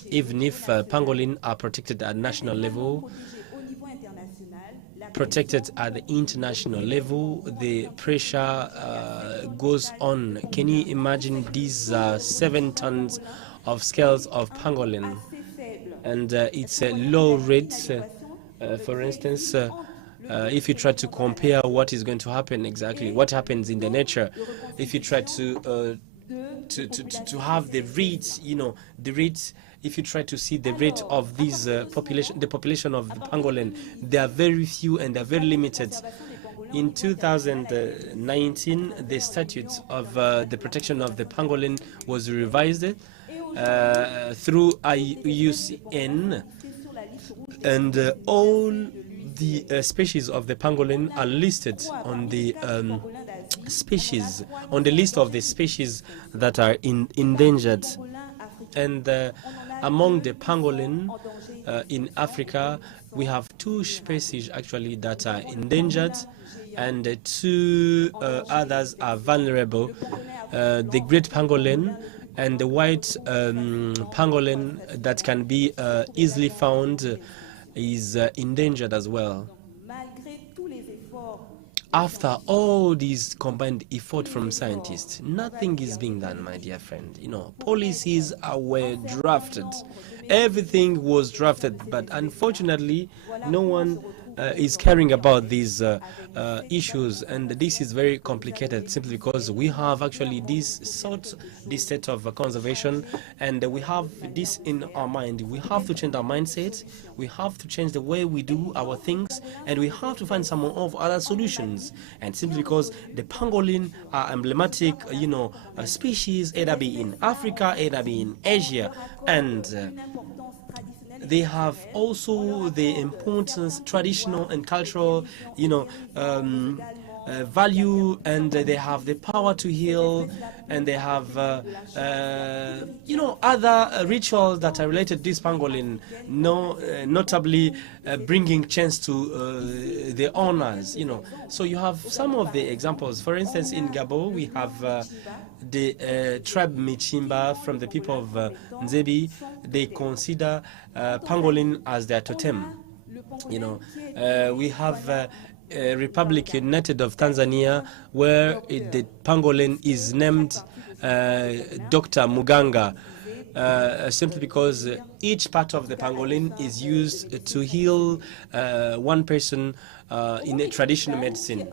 even if pangolin are protected at national level, protected at the international level, the pressure goes on. Can you imagine these 7 tons of scales of pangolin? And it's a low rate. For instance, if you try to compare what is going to happen exactly, what happens in the nature, if you try to have the rate, the rate. If you try to see the rate of these the population of the pangolin, they are very few and they're very limited. In 2019, the statute of the protection of the pangolin was revised through IUCN, and all the species of the pangolin are listed on the list of the species that are endangered. And among the pangolin in Africa, we have 2 species actually that are endangered, and 2 others are vulnerable. The great pangolin and the white pangolin that can be easily found is endangered as well. After all these combined effort from scientists, nothing is being done, my dear friend. Policies were drafted. Everything was drafted, but unfortunately, no one is caring about these issues, and this is very complicated simply because we have actually this state of conservation, and we have this in our mind. We have to change our mindset, we have to change the way we do our things, and we have to find some of other solutions. And simply because the pangolin are emblematic, species, either be in Africa, either be in Asia, and they have also the importance, traditional and cultural, value, and they have the power to heal, and they have, other rituals that are related to this pangolin, notably bringing chance to the owners, So you have some of the examples. For instance, in Gabon, we have the tribe Michimba from the people of Nzebi. They consider pangolin as their totem. We have Republic United of Tanzania, where the pangolin is named Dr. Muganga, simply because each part of the pangolin is used to heal one person in a traditional medicine.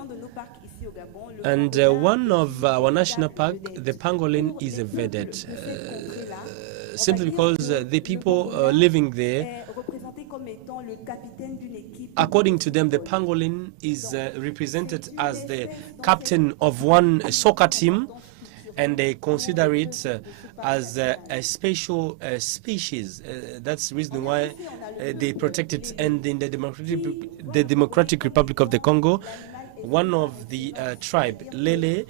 And one of our national park, the pangolin is evaded, simply because the people living there, according to them, the pangolin is represented as the captain of one soccer team, and they consider it as a special species. That's the reason why they protect it. And in the Democratic Republic of the Congo, one of the tribe, Lele,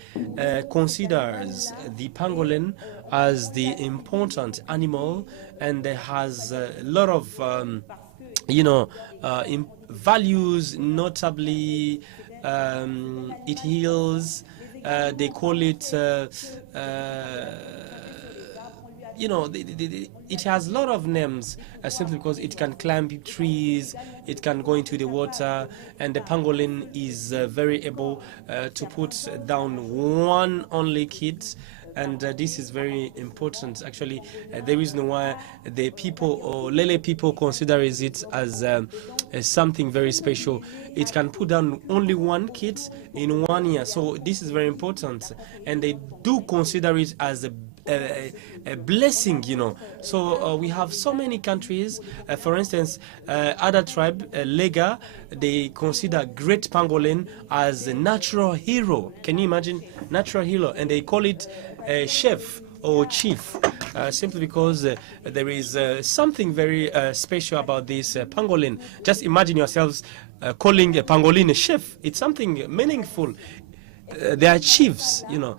considers the pangolin as the important animal, and has a lot of values, notably it heals. They call it, it has a lot of names simply because it can climb trees, it can go into the water, and the pangolin is very able to put down one only kid. And this is very important. Actually, the reason why the people, or Lele people, consider it as something very special. It can put down only one kid in 1 year. So this is very important. And they do consider it as a blessing, So we have so many countries. For instance, other tribe, Lega, they consider great pangolin as a natural hero. Can you imagine? Natural hero. And they call it chef or chief, simply because there is something very special about this pangolin. Just imagine yourselves calling a pangolin a chef. It's something meaningful. they are chiefs, you know.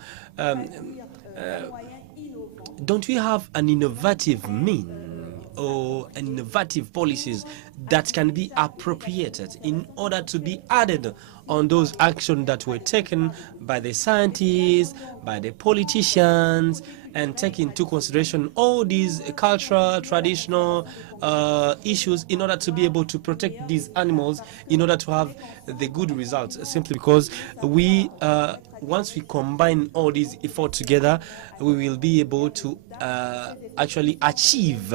Don't we have an innovative mean or an innovative policies that can be appropriated in order to be added on those actions that were taken by the scientists, by the politicians, and take into consideration all these cultural, traditional issues in order to be able to protect these animals, in order to have the good results, simply because we once we combine all these efforts together, we will be able to actually achieve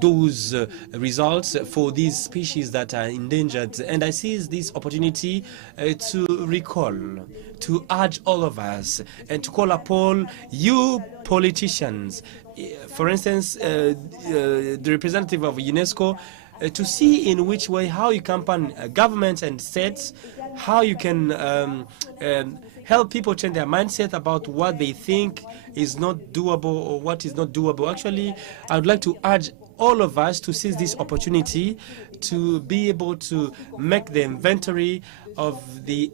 those results for these species that are endangered. And I see this opportunity to recall, to urge all of us, and to call upon you politicians, for instance, the representative of UNESCO, to see in which way, how you campaign governments and states, how you can help people change their mindset about what they think is not doable or what is not doable. Actually, I would like to urge all of us to seize this opportunity to be able to make the inventory of the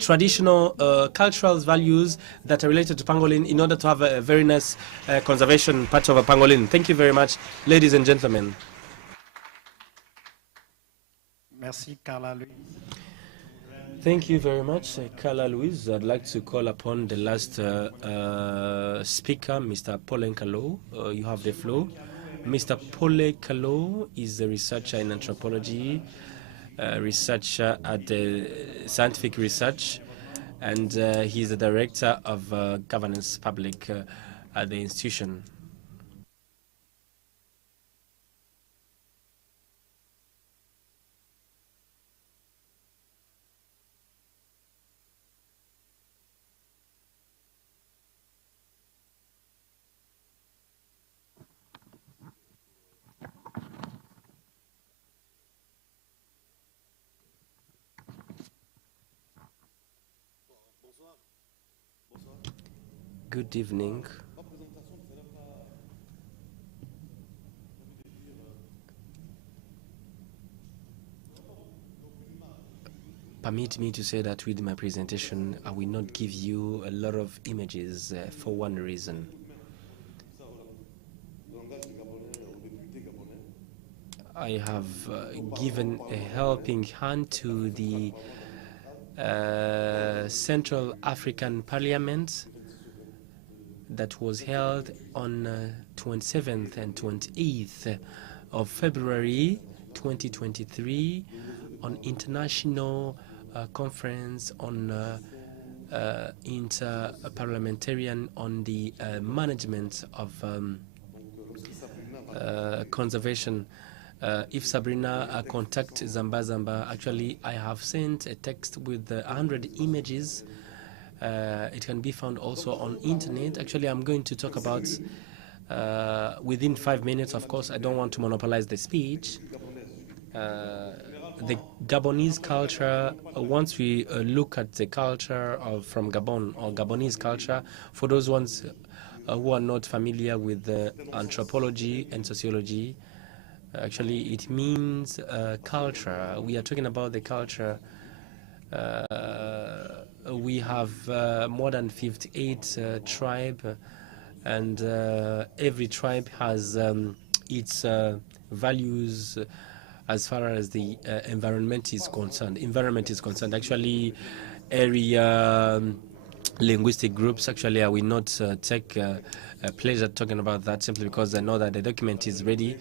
traditional cultural values that are related to pangolin in order to have a very nice conservation part of a pangolin. Thank you very much, ladies and gentlemen. Merci, Carla Louise. Thank you very much, Carla Louise. I'd like to call upon the last speaker, Mr. Paul Kalo. You have the floor. Mr. Paul Kalo is a researcher in anthropology, researcher at the Scientific Research, and he's the director of governance public at the institution. Good evening. Permit me to say that with my presentation, I will not give you a lot of images for one reason. I have given a helping hand to the Central African Parliament that was held on 27th and 28th of February 2023 on International Conference on Inter-Parliamentarian on the management of conservation. If Sabrina contact Zamba, actually I have sent a text with 100 images. It can be found also on internet. Actually, I'm going to talk about within 5 minutes. Of course, I don't want to monopolize the speech. The Gabonese culture, once we look at the culture from Gabon, or Gabonese culture, for those ones who are not familiar with anthropology and sociology, actually it means culture. We are talking about the culture. We have more than 58 tribes, and every tribe has its values as far as the environment is concerned. Actually, area linguistic groups, actually I will not take pleasure talking about that, simply because I know that the document is ready.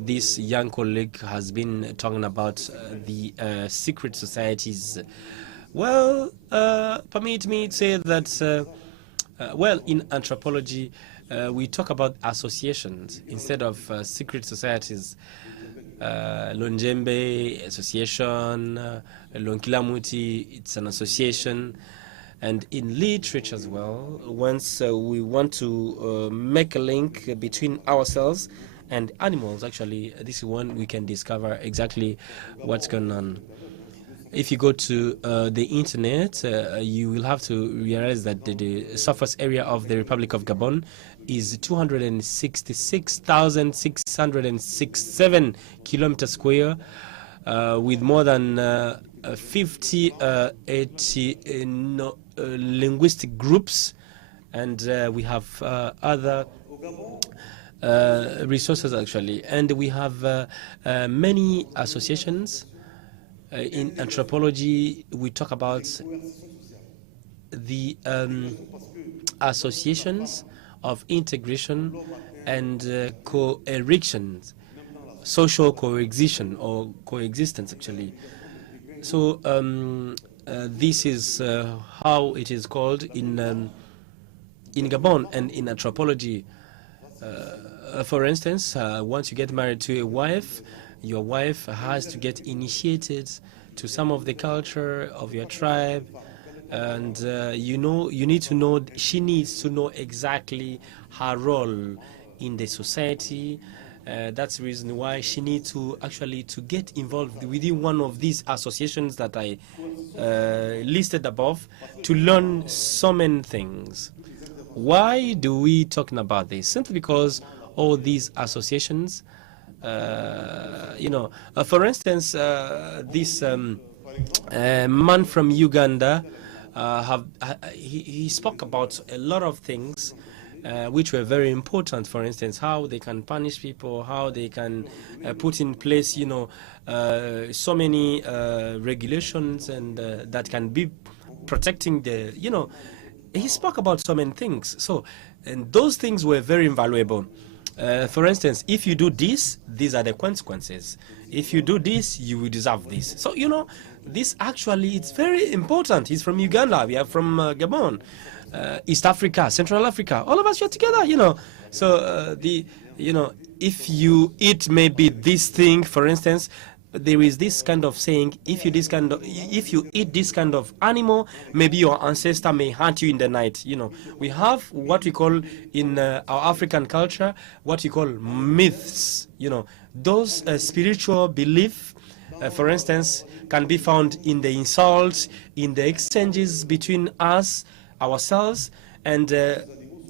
This young colleague has been talking about the secret societies. Well, permit me to say that, well, in anthropology, we talk about associations instead of secret societies. Lonjembe Association, Lonkilamuti, it's an association. And in literature as well, once we want to make a link between ourselves and animals, actually, this is when we can discover exactly what's going on. If you go to the internet, you will have to realize that the surface area of the Republic of Gabon is 266,667 kilometers square. with more than 50 linguistic groups, and we have other resources actually, and we have many associations. In anthropology, we talk about the associations of integration and co-erection, social coexistence or coexistence actually. So this is how it is called in Gabon and in anthropology. For instance, once you get married to a wife, your wife has to get initiated to some of the culture of your tribe, and you need to know, she needs to know exactly her role in the society. That's the reason why she needs to actually to get involved within one of these associations that I listed above to learn so many things. Why do we talking about this? Simply because all these associations, for instance, this man from Uganda, he spoke about a lot of things which were very important. For instance, how they can punish people, how they can put in place, so many regulations and that can be protecting the, he spoke about so many things. So, and those things were very invaluable. For instance, if you do this, these are the consequences. If you do this, you will deserve this. So, this actually, it's very important. He's from Uganda, we are from Gabon, East Africa, Central Africa, all of us are together, So, if you eat maybe this thing, for instance, there is this kind of saying, if you eat this kind of animal, maybe your ancestor may hunt you in the night. We have what we call in our African culture, what we call myths. Those spiritual beliefs, for instance, can be found in the insults, in the exchanges between us, ourselves, and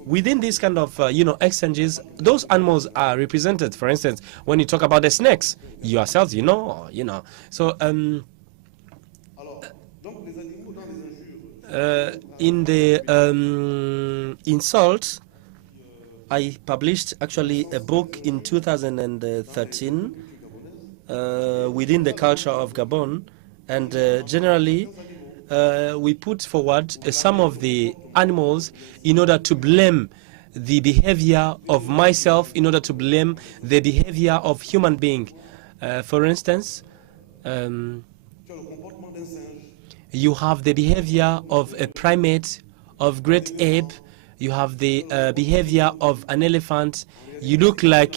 within these kind of exchanges, those animals are represented. For instance, when you talk about the snakes, yourselves, So in the insult, I published actually a book in 2013 within the culture of Gabon, and generally we put forward some of the animals in order to blame the behavior of myself, in order to blame the behavior of human being. For instance, you have the behavior of a primate, of great ape, you have the behavior of an elephant. You look like,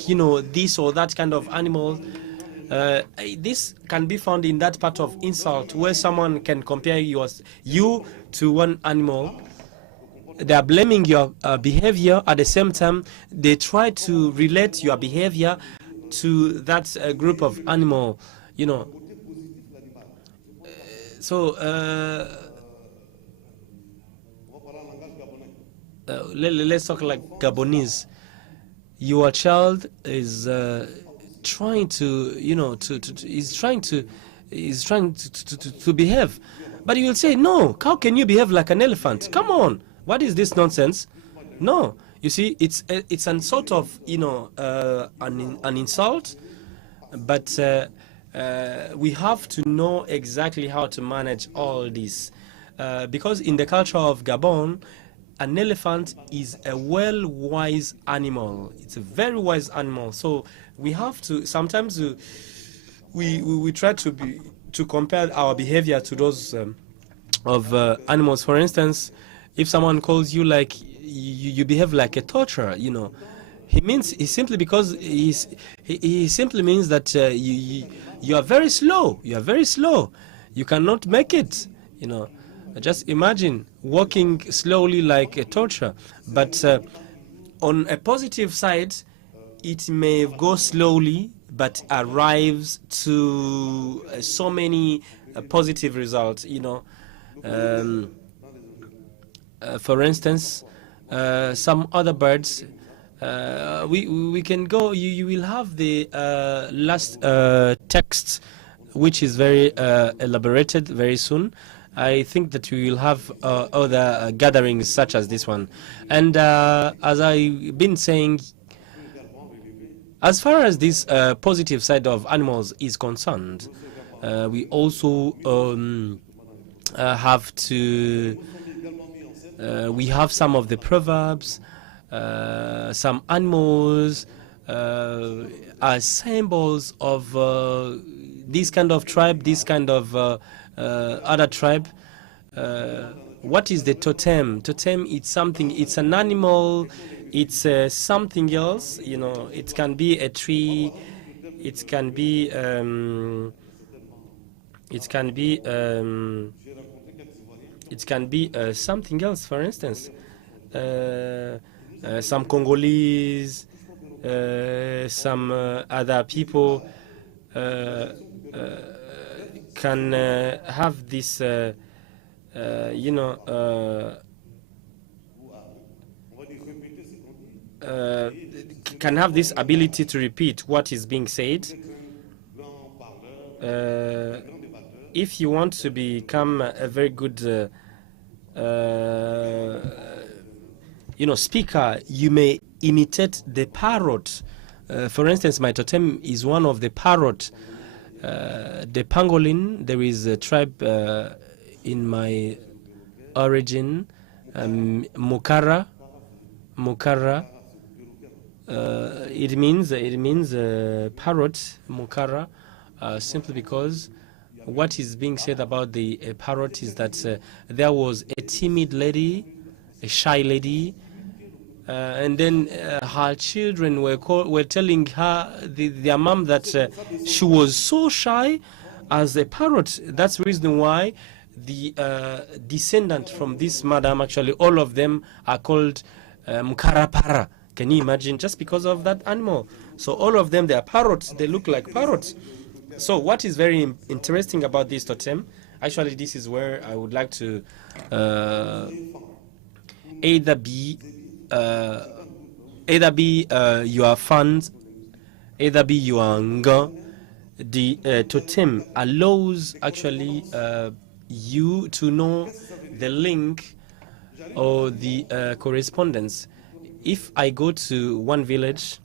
this or that kind of animal. This can be found in that part of insult where someone can compare you to one animal. They are blaming your behavior. At the same time, they try to relate your behavior to that group of animal, So let's talk like Gabonese. Your child is trying to, is trying to behave, but you will say, no, how can you behave like an elephant? Come on, what is this nonsense? No, you see, it's an sort of, an insult, but we have to know exactly how to manage all this, because in the culture of Gabon, an elephant is a wise animal. It's a very wise animal. So we have to sometimes we try to compare our behavior to those of animals. For instance, if someone calls you like you behave like a torturer, he simply because he simply means that you are very slow. You are very slow. You cannot make it. Just imagine walking slowly like a torture. But on a positive side, it may go slowly, but arrives to so many positive results. For instance, some other birds. We can go. You will have the last text which is very elaborated very soon. I think that we will have other gatherings such as this one. And as I've been saying, as far as this positive side of animals is concerned, we also have to, we have some of the proverbs, some animals are symbols of this kind of tribe, this kind of other tribe. What is the totem? Totem, it's something, it's an animal, it's something else, you know, it can be a tree, it can be, something else, for instance. Some Congolese, some other people can have this, you know, can have this ability to repeat what is being said. If you want to become a very good, you know, speaker, you may imitate the parrot. For instance, my totem is one of the parrot. The pangolin, there is a tribe in my origin, Mukara. It means parrot, Mukara, simply because what is being said about the parrot is that there was a timid lady, a shy lady, and then her children were telling her, their mom, that she was so shy as a parrot. That's the reason why the descendant from this madam, actually all of them are called Mkarapara. Can you imagine? Just because of that animal. So all of them, they are parrots. They look like parrots. So what is very interesting about this totem, actually this is where I would like to either be your fans, either be your nga. The totem allows actually you to know the link or the correspondence. If I go to one village,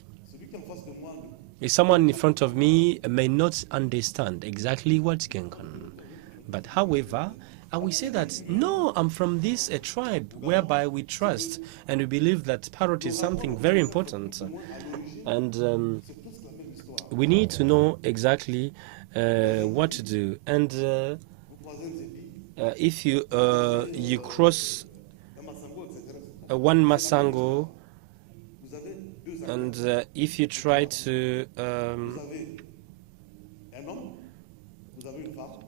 if someone in front of me may not understand exactly what's going on, but however, I will say that, no, I'm from this tribe whereby we trust and we believe that parrot is something very important. And we need to know exactly what to do. And if you you cross one Masango, and if you try to,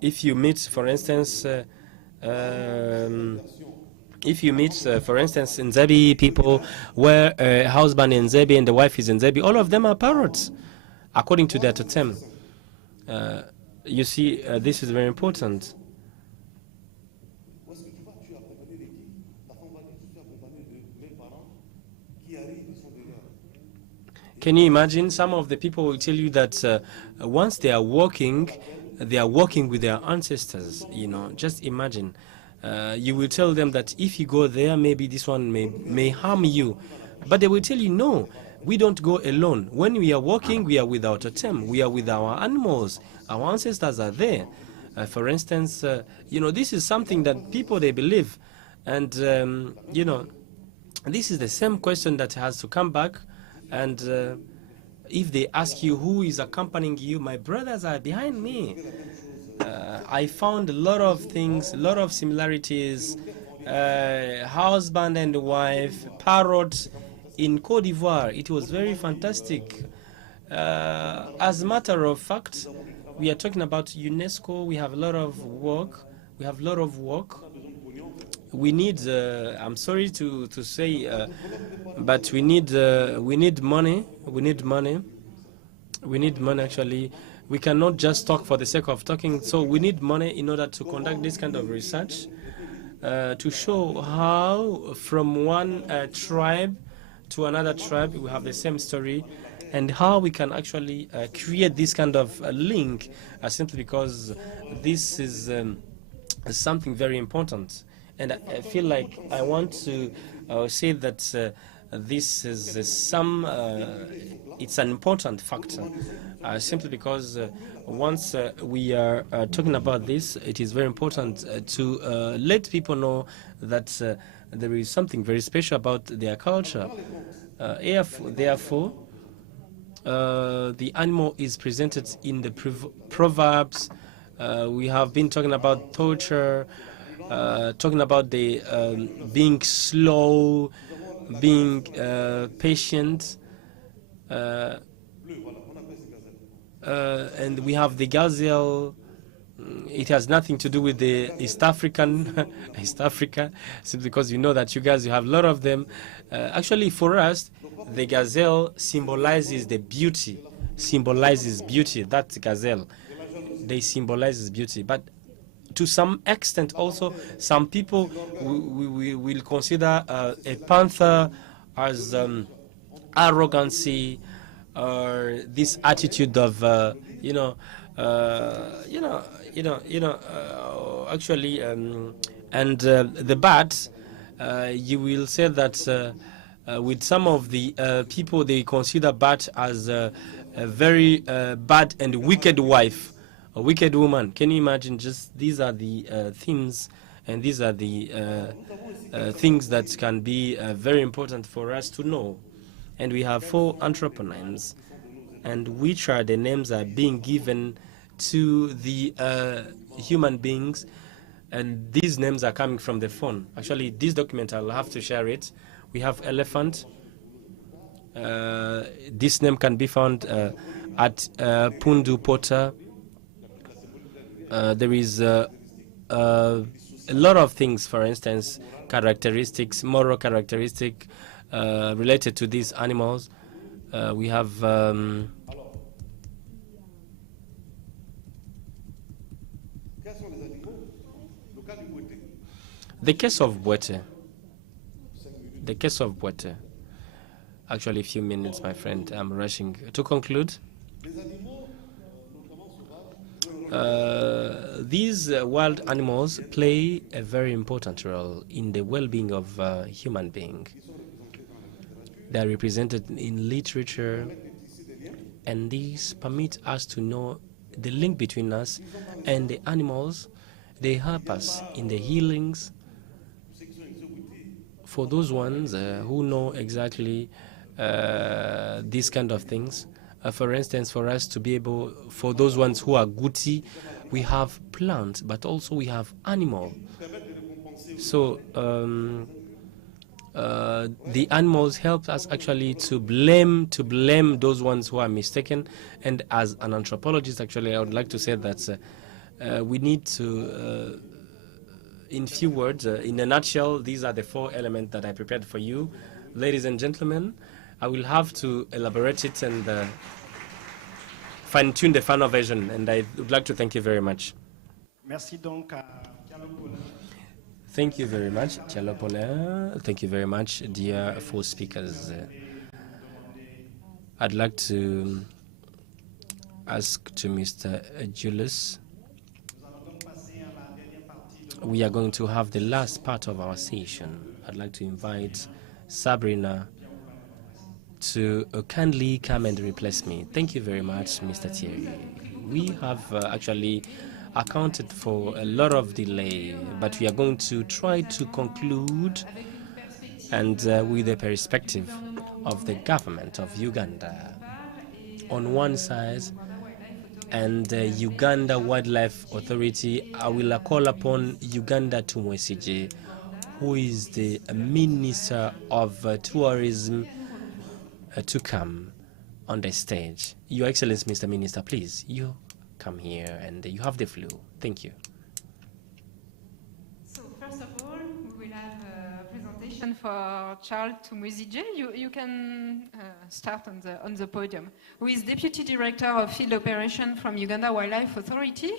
if you meet, for instance, if you meet, for instance, in Nzebi people where a husband in Nzebi and the wife is in Nzebi, all of them are parrots, according to their totem. You see, this is very important. Can you imagine? Some of the people will tell you that once they are walking with their ancestors. You know, just imagine. You will tell them that if you go there, maybe this one may harm you. But they will tell you, no, we don't go alone. When we are walking, we are with our totem. We are with our animals. Our ancestors are there. For instance, you know, this is something that people, they believe. And, you know, this is the same question that has to come back. And if they ask you who is accompanying you, my brothers are behind me. I found a lot of things, a lot of similarities. Husband and wife, parrot in Cote d'Ivoire. It was very fantastic. As a matter of fact, we are talking about UNESCO. We have a lot of work. We need, I'm sorry to say, but we need money. We need money actually. We cannot just talk for the sake of talking. So we need money in order to conduct this kind of research, to show how from one tribe to another tribe we have the same story. and how we can actually create this kind of link, simply because this is something very important. And I feel like I want to say that this is it's an important factor, simply because once we are talking about this, it is very important to let people know that there is something very special about their culture. Therefore, the animal is presented in the proverbs. We have been talking about torture, talking about the being slow, being patient, and we have the gazelle. It has nothing to do with the East African, East Africa, simply because you know that you guys, you have a lot of them. Actually, for us, the gazelle symbolizes the beauty, symbolizes beauty. That's gazelle. They symbolizes beauty. But to some extent also, some people we will consider a panther as arrogancy, or this attitude of actually, and the bat, you will say that with some of the people, they consider bat as a very bad and wicked wife, a wicked woman. Can you imagine? Just these are the themes, and these are the things that can be very important for us to know. And we have 4 anthroponyms, and which are the names are being given to the human beings, and these names are coming from the phone. Actually, this document, I'll have to share it. We have elephant. This name can be found at Pundu Pota. There is a lot of things, for instance, characteristics, moral characteristic related to these animals. We have the case of Boete. The case of Boete. Actually, a few minutes, my friend. I'm rushing to conclude. These wild animals play a very important role in the well-being of human being. They are represented in literature, and these permit us to know the link between us and the animals. They help us in the healings. For those ones who know exactly these kind of things, for instance, for us to be able, for those ones who are Guti, we have plants, but also we have animal. So the animals help us actually to blame those ones who are mistaken. And as an anthropologist, actually, I would like to say that we need to, in few words, in a nutshell, these are the 4 elements that I prepared for you. Ladies and gentlemen, I will have to elaborate it and fine-tune the final version, and I would like to thank you very much. Thank you very much, Diallo Paulin. Thank you very much, dear 4 speakers. I'd like to ask to Mr. Julius. We are going to have the last part of our session. I'd like to invite Sabrina to kindly come and replace me. Thank you very much, Mr. Thierry. We have actually accounted for a lot of delay, but we are going to try to conclude, and with the perspective of the government of Uganda on one side and Uganda Wildlife Authority. I will call upon Uganda Tumwesije, who is the Minister of Tourism, to come on the stage. Your Excellency, Mr. Minister, please, you come here and you have the floor. Thank you. So first of all, we will have a presentation for Charles Tumwesije. You can start on the podium, who is Deputy Director of Field Operation from Uganda Wildlife Authority.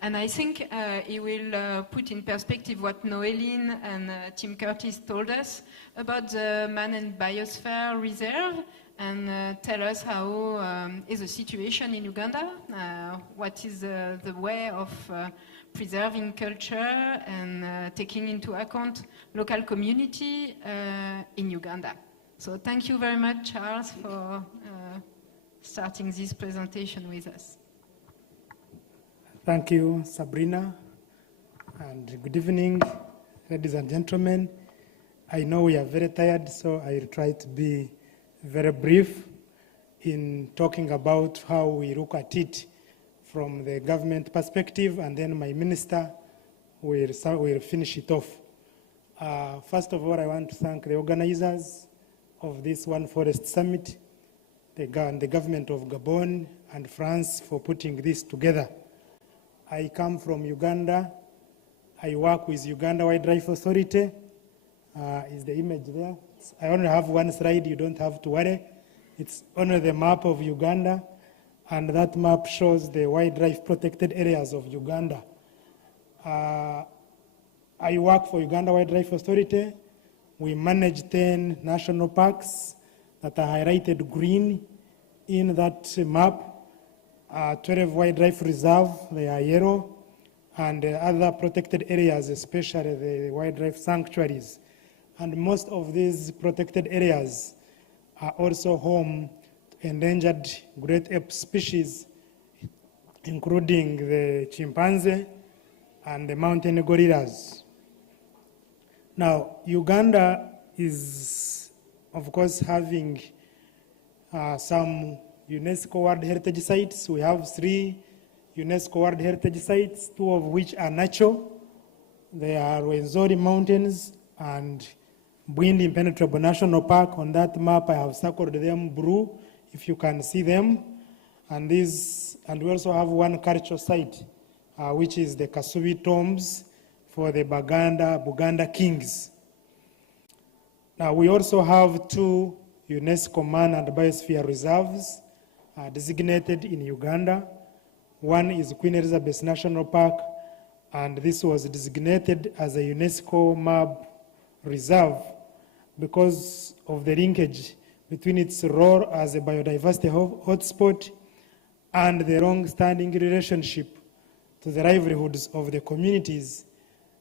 And I think he will put in perspective what Noeline and Tim Curtis told us about the Man and Biosphere Reserve and tell us how is the situation in Uganda, what is the way of preserving culture and taking into account local community in Uganda. So thank you very much, Charles, for starting this presentation with us. Thank you, Sabrina, and good evening, ladies and gentlemen. I know we are very tired, so I'll try to be very brief in talking about how we look at it from the government perspective, and then my minister will finish it off. First of all, I want to thank the organizers of this One Forest Summit, the government of Gabon and France for putting this together. I come from Uganda. I work with Uganda Wildlife Authority. Is the image there? I only have one slide, you don't have to worry. It's only the map of Uganda, and that map shows the wildlife protected areas of Uganda. I work for Uganda Wildlife Authority. We manage 10 national parks that are highlighted green in that map. 12 wildlife reserve, they are yellow, and other protected areas, especially the wildlife sanctuaries. And most of these protected areas are also home to endangered great ape species, including the chimpanzee and the mountain gorillas. Now, Uganda is, of course, having some UNESCO World Heritage Sites. We have 3 UNESCO World Heritage Sites, 2 of which are natural. They are Rwenzori Mountains and Bwindi Impenetrable National Park. On that map, I have circled them blue, if you can see them. And we also have one cultural site, which is the Kasubi tombs for the Buganda kings. Now, we also have 2 UNESCO Man and Biosphere Reserves designated in Uganda. One is Queen Elizabeth National Park, and this was designated as a UNESCO MAB reserve because of the linkage between its role as a biodiversity hotspot and the long-standing relationship to the livelihoods of the communities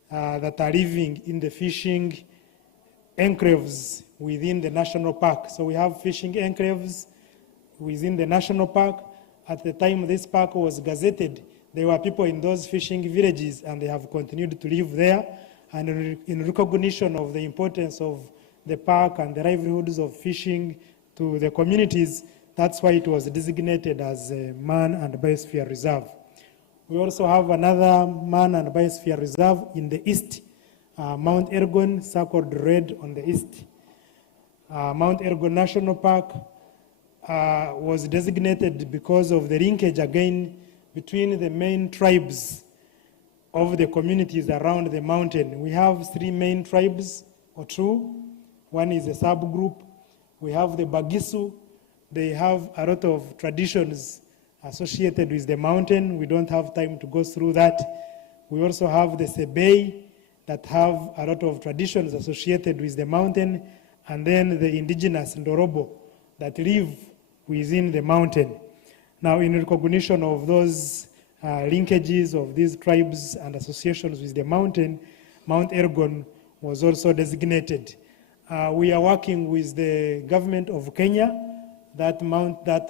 that are living in the fishing enclaves within the national park. So we have fishing enclaves within the national park. At the time this park was gazetted, there were people in those fishing villages, and they have continued to live there. And in recognition of the importance of the park and the livelihoods of fishing to the communities, that's why it was designated as a Man and Biosphere Reserve. We also have another Man and Biosphere Reserve in the east, Mount Elgon, circled red on the east. Mount Elgon National Park was designated because of the linkage again between the main tribes of the communities around the mountain. We have 3 main tribes, or 2. One is a subgroup. We have the Bagisu. They have a lot of traditions associated with the mountain. We don't have time to go through that. We also have the Sebei that have a lot of traditions associated with the mountain, and then the indigenous Ndorobo that live within the mountain. Now, in recognition of those linkages of these tribes and associations with the mountain, Mount Elgon was also designated. We are working with the government of Kenya. That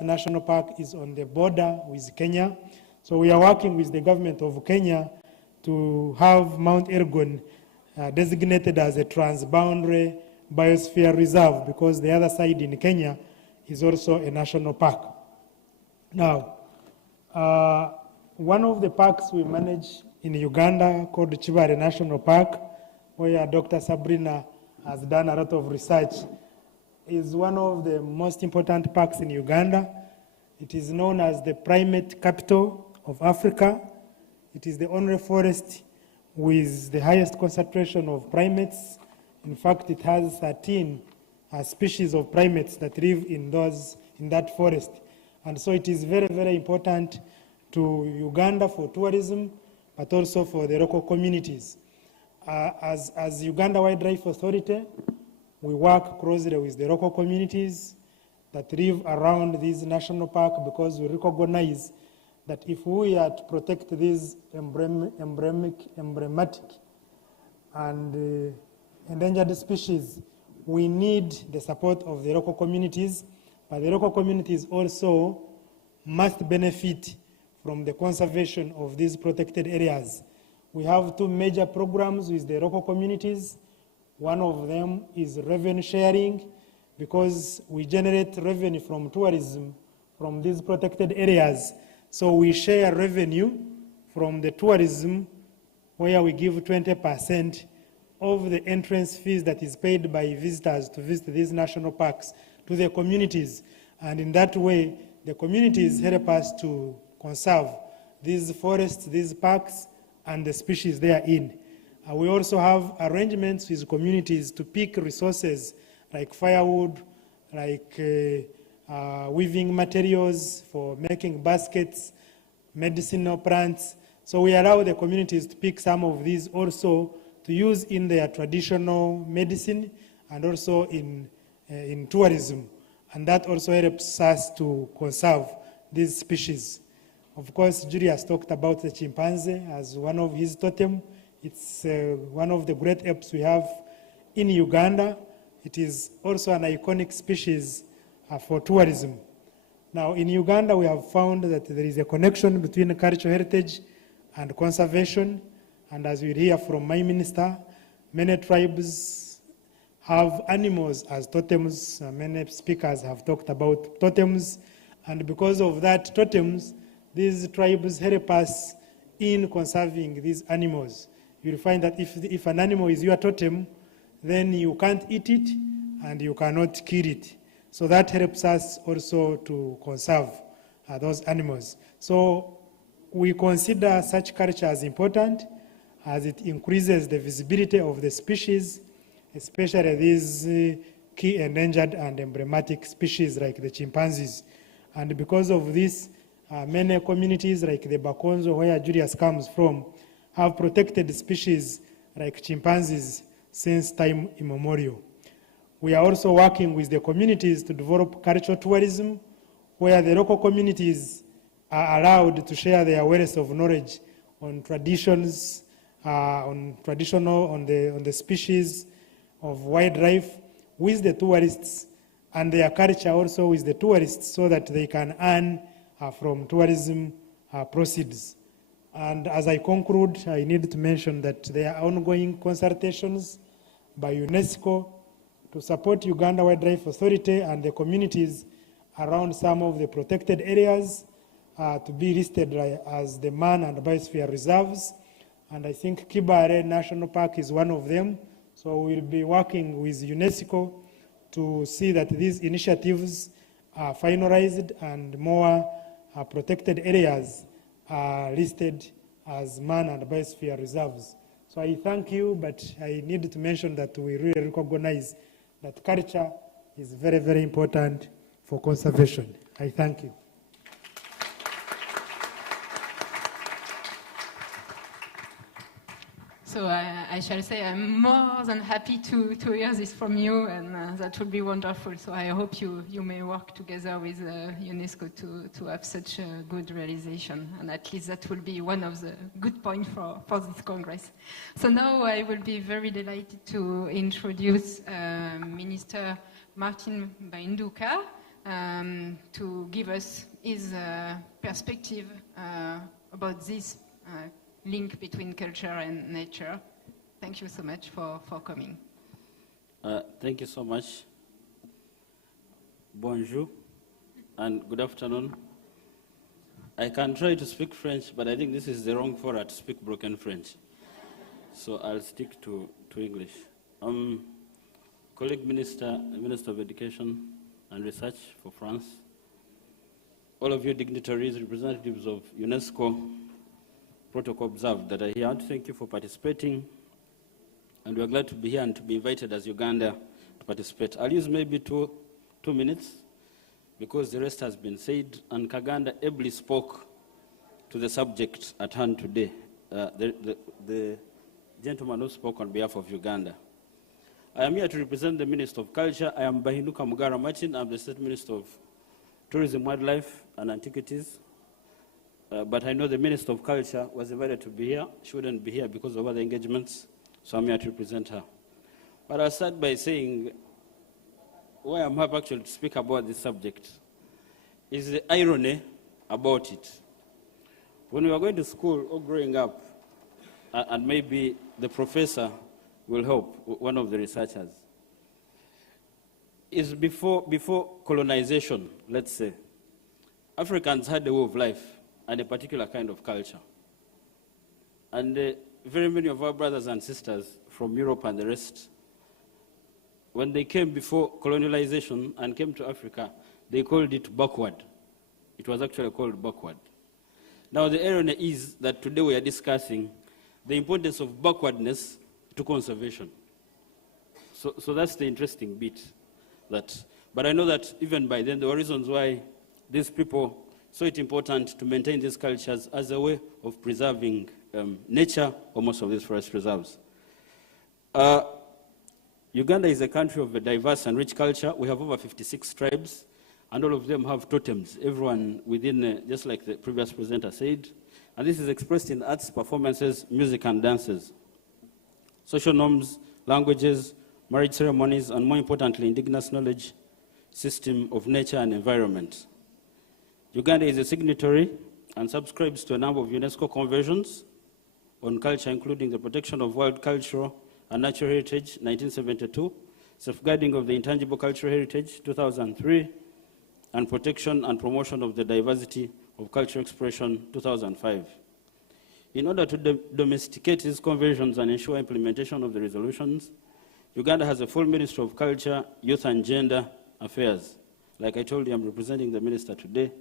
national park is on the border with Kenya. So we are working with the government of Kenya to have Mount Elgon designated as a transboundary biosphere reserve, because the other side in Kenya is also a national park. Now, one of the parks we manage in Uganda called Chibale National Park, where Dr. Sabrina has done a lot of research, is one of the most important parks in Uganda. It is known as the primate capital of Africa. It is the only forest with the highest concentration of primates. In fact, it has 13 species of primates that live in that forest. And so it is very, very important to Uganda for tourism, but also for the local communities. As Uganda Wildlife Authority, we work closely with the local communities. that live around this national park, because we recognize that if we are to protect these emblematic and endangered species, we need the support of the local communities, but the local communities also must benefit from the conservation of these protected areas. We have two major programs with the local communities. One of them is revenue sharing, because we generate revenue from tourism from these protected areas. So we share revenue from the tourism, where we give 20% of the entrance fees that is paid by visitors to visit these national parks to the communities. And in that way, the communities help us to conserve these forests, these parks, and the species they are in. We also have arrangements with communities to pick resources like firewood, like weaving materials for making baskets, medicinal plants. So we allow the communities to pick some of these also to use in their traditional medicine and also in tourism. And that also helps us to conserve these species. Of course, Julius talked about the chimpanzee as one of his totem. It's one of the great apes we have in Uganda. It is also an iconic species for tourism. Now, in Uganda, we have found that there is a connection between cultural heritage and conservation. And as we hear from my minister, many tribes have animals as totems. Many speakers have talked about totems. And because of that totems, these tribes help us in conserving these animals. You'll find that if an animal is your totem, then you can't eat it and you cannot kill it. So that helps us also to conserve those animals. So we consider such culture as important, as it increases the visibility of the species, especially these key endangered and emblematic species like the chimpanzees. And because of this, many communities like the Bakonzo, where Julius comes from, have protected species like chimpanzees since time immemorial. We are also working with the communities to develop cultural tourism, where the local communities are allowed to share their wealth of knowledge on traditions, on the species of wildlife with the tourists, and their culture also with the tourists, so that they can earn from tourism proceeds. And as I conclude, I need to mention that there are ongoing consultations by UNESCO to support Uganda Wildlife Authority and the communities around some of the protected areas to be listed as the man and biosphere reserves. And I think Kibale National Park is one of them. So we'll be working with UNESCO to see that these initiatives are finalized and more protected areas are listed as man and biosphere reserves. So I thank you, but I need to mention that we really recognize that culture is very, very important for conservation. I thank you. So I shall say I'm more than happy to hear this from you, and that would be wonderful. So I hope you may work together with UNESCO to have such a good realization, and at least that will be one of the good points for this Congress. So now I will be very delighted to introduce Minister Martin Bainduka to give us his perspective about this link between culture and nature. Thank you so much for coming. Thank you so much. Bonjour and good afternoon. I can try to speak French, but I think this is the wrong forum to speak broken French. So I'll stick to English. Colleague Minister of Education and Research for France, all of you dignitaries, representatives of UNESCO, protocol observed that are here. Thank you for participating, and we're glad to be here and to be invited as Uganda to participate. I'll use maybe two minutes because the rest has been said, and Kaganda ably spoke to the subject at hand today, the gentleman who spoke on behalf of Uganda. I am here to represent the Minister of Culture. I am Bahinuka Mugara Martin. I'm the State Minister of Tourism, Wildlife, and Antiquities. But I know the Minister of Culture was invited to be here. She wouldn't be here because of other engagements, so I'm here to represent her. But I'll start by saying why I'm happy actually to speak about this subject is the irony about it. When we were going to school or growing up, and maybe the professor will help, one of the researchers, is before colonization, let's say, Africans had a way of life and a particular kind of culture. And very many of our brothers and sisters from Europe and the rest, when they came before colonialization and came to Africa, they called it backward. It was actually called backward. Now the irony is that today we are discussing the importance of backwardness to conservation. So that's the interesting bit. But I know that even by then there were reasons why these people saw it important to maintain these cultures as a way of preserving nature or most of these forest reserves. Uganda is a country of a diverse and rich culture. We have over 56 tribes, and all of them have totems, everyone within, just like the previous presenter said. And this is expressed in arts, performances, music, and dances. Social norms, languages, marriage ceremonies, and more importantly, indigenous knowledge system of nature and environment. Uganda is a signatory and subscribes to a number of UNESCO conventions on culture, including the protection of world cultural and natural heritage, 1972, safeguarding of the intangible cultural heritage, 2003, and protection and promotion of the diversity of cultural expression, 2005. In order to domesticate these conventions and ensure implementation of the resolutions, Uganda has a full Ministry of Culture, Youth and Gender Affairs. Like I told you, I'm representing the minister today.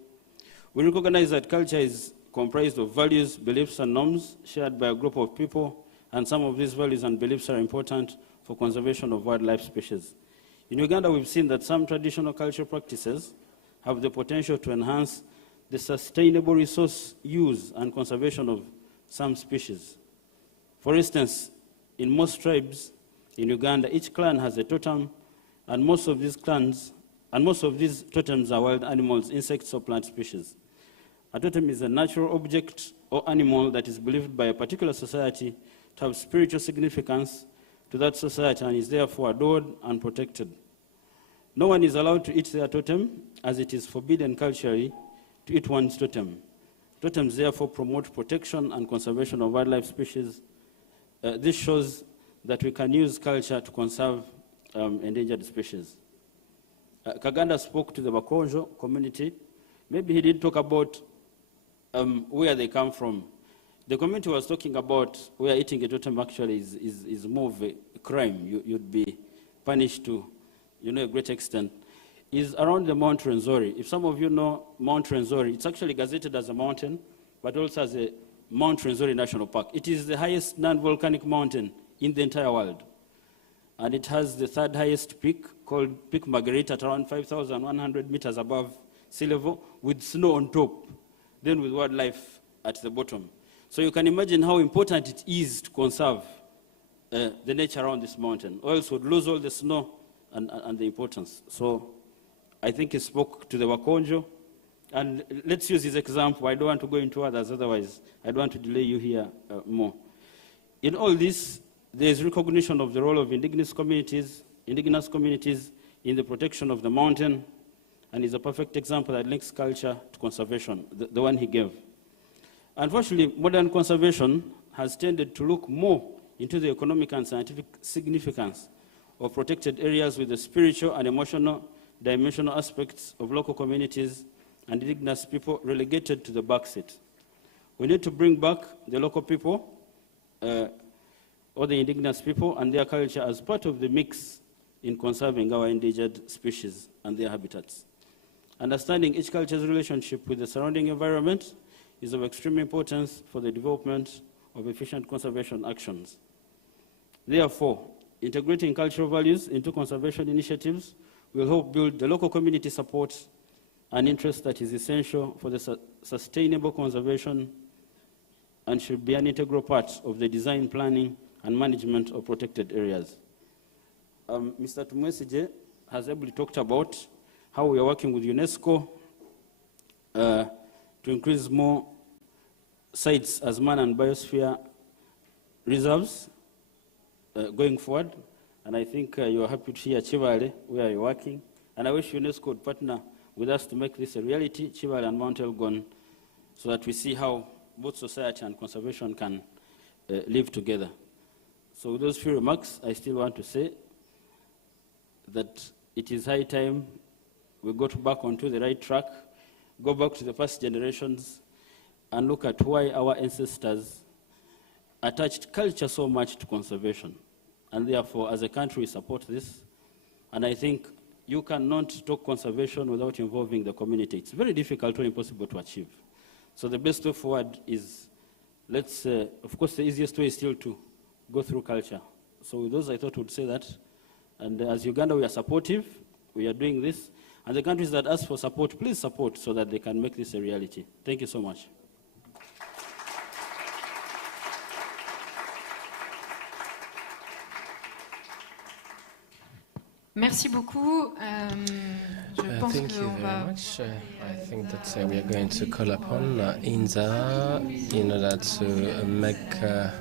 We recognize that culture is comprised of values, beliefs, and norms shared by a group of people, and some of these values and beliefs are important for conservation of wildlife species. In Uganda, we've seen that some traditional cultural practices have the potential to enhance the sustainable resource use and conservation of some species. For instance, in most tribes in Uganda, each clan has a totem, and most of these totems are wild animals, insects, or plant species. A totem is a natural object or animal that is believed by a particular society to have spiritual significance to that society and is therefore adored and protected. No one is allowed to eat their totem, as it is forbidden culturally to eat one's totem. Totems therefore promote protection and conservation of wildlife species. This shows that we can use culture to conserve endangered species. Kaganda spoke to the Bakonjo community. Maybe he did talk about where they come from. The community was talking about where eating a totem actually is more of a crime. You'd be punished to a great extent, is around the Mount Rwenzori. If some of you know Mount Rwenzori, it's actually gazetted as a mountain, but also as a Mount Rwenzori National Park. It is the highest non-volcanic mountain in the entire world. And it has the third highest peak, called Peak Marguerite, at around 5,100 meters above sea level, with snow on top, then with wildlife at the bottom. So you can imagine how important it is to conserve the nature around this mountain, or else would lose all the snow and the importance. So I think he spoke to the Wakonjo. And let's use his example. I don't want to go into others, otherwise I don't want to delay you here more. In all this, there is recognition of the role of indigenous communities in the protection of the mountain, and is a perfect example that links culture to conservation, the one he gave. Unfortunately, modern conservation has tended to look more into the economic and scientific significance of protected areas, with the spiritual and emotional dimensional aspects of local communities and indigenous people relegated to the backseat. We need to bring back the local people or the indigenous people and their culture as part of the mix in conserving our endangered species and their habitats. Understanding each culture's relationship with the surrounding environment is of extreme importance for the development of efficient conservation actions. Therefore, integrating cultural values into conservation initiatives will help build the local community support and interest that is essential for the sustainable conservation and should be an integral part of the design, planning, and management of protected areas. Mr. Tumwesije has ably talked about how we are working with UNESCO to increase more sites as man and biosphere reserves going forward. And I think you are happy to hear Chivale, where you're working. And I wish UNESCO would partner with us to make this a reality, Chivale and Mount Elgon, so that we see how both society and conservation can live together. So with those few remarks, I still want to say that it is high time we got back onto the right track, go back to the past generations, and look at why our ancestors attached culture so much to conservation. And therefore, as a country, we support this. And I think you cannot talk conservation without involving the community. It's very difficult or impossible to achieve. So the best way forward is, let's, of course, the easiest way is still to go through culture. So with those, I thought would say that. And as Uganda, we are supportive. We are doing this. And the countries that ask for support, please support so that they can make this a reality. Thank you so much. Merci beaucoup. Thank you very much. I think that we are going to call upon Inza in order to make a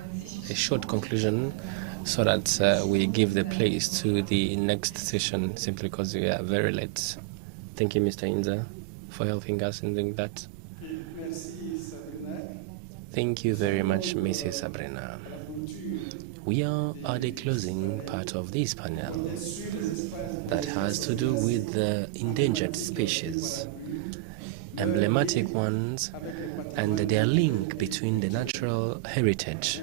short conclusion so that we give the place to the next session simply because we are very late. Thank you, Mr. Inza, for helping us in doing that. Thank you very much, Mrs. Sabrina. We are at the closing part of this panel that has to do with the endangered species, emblematic ones, and their link between the natural heritage.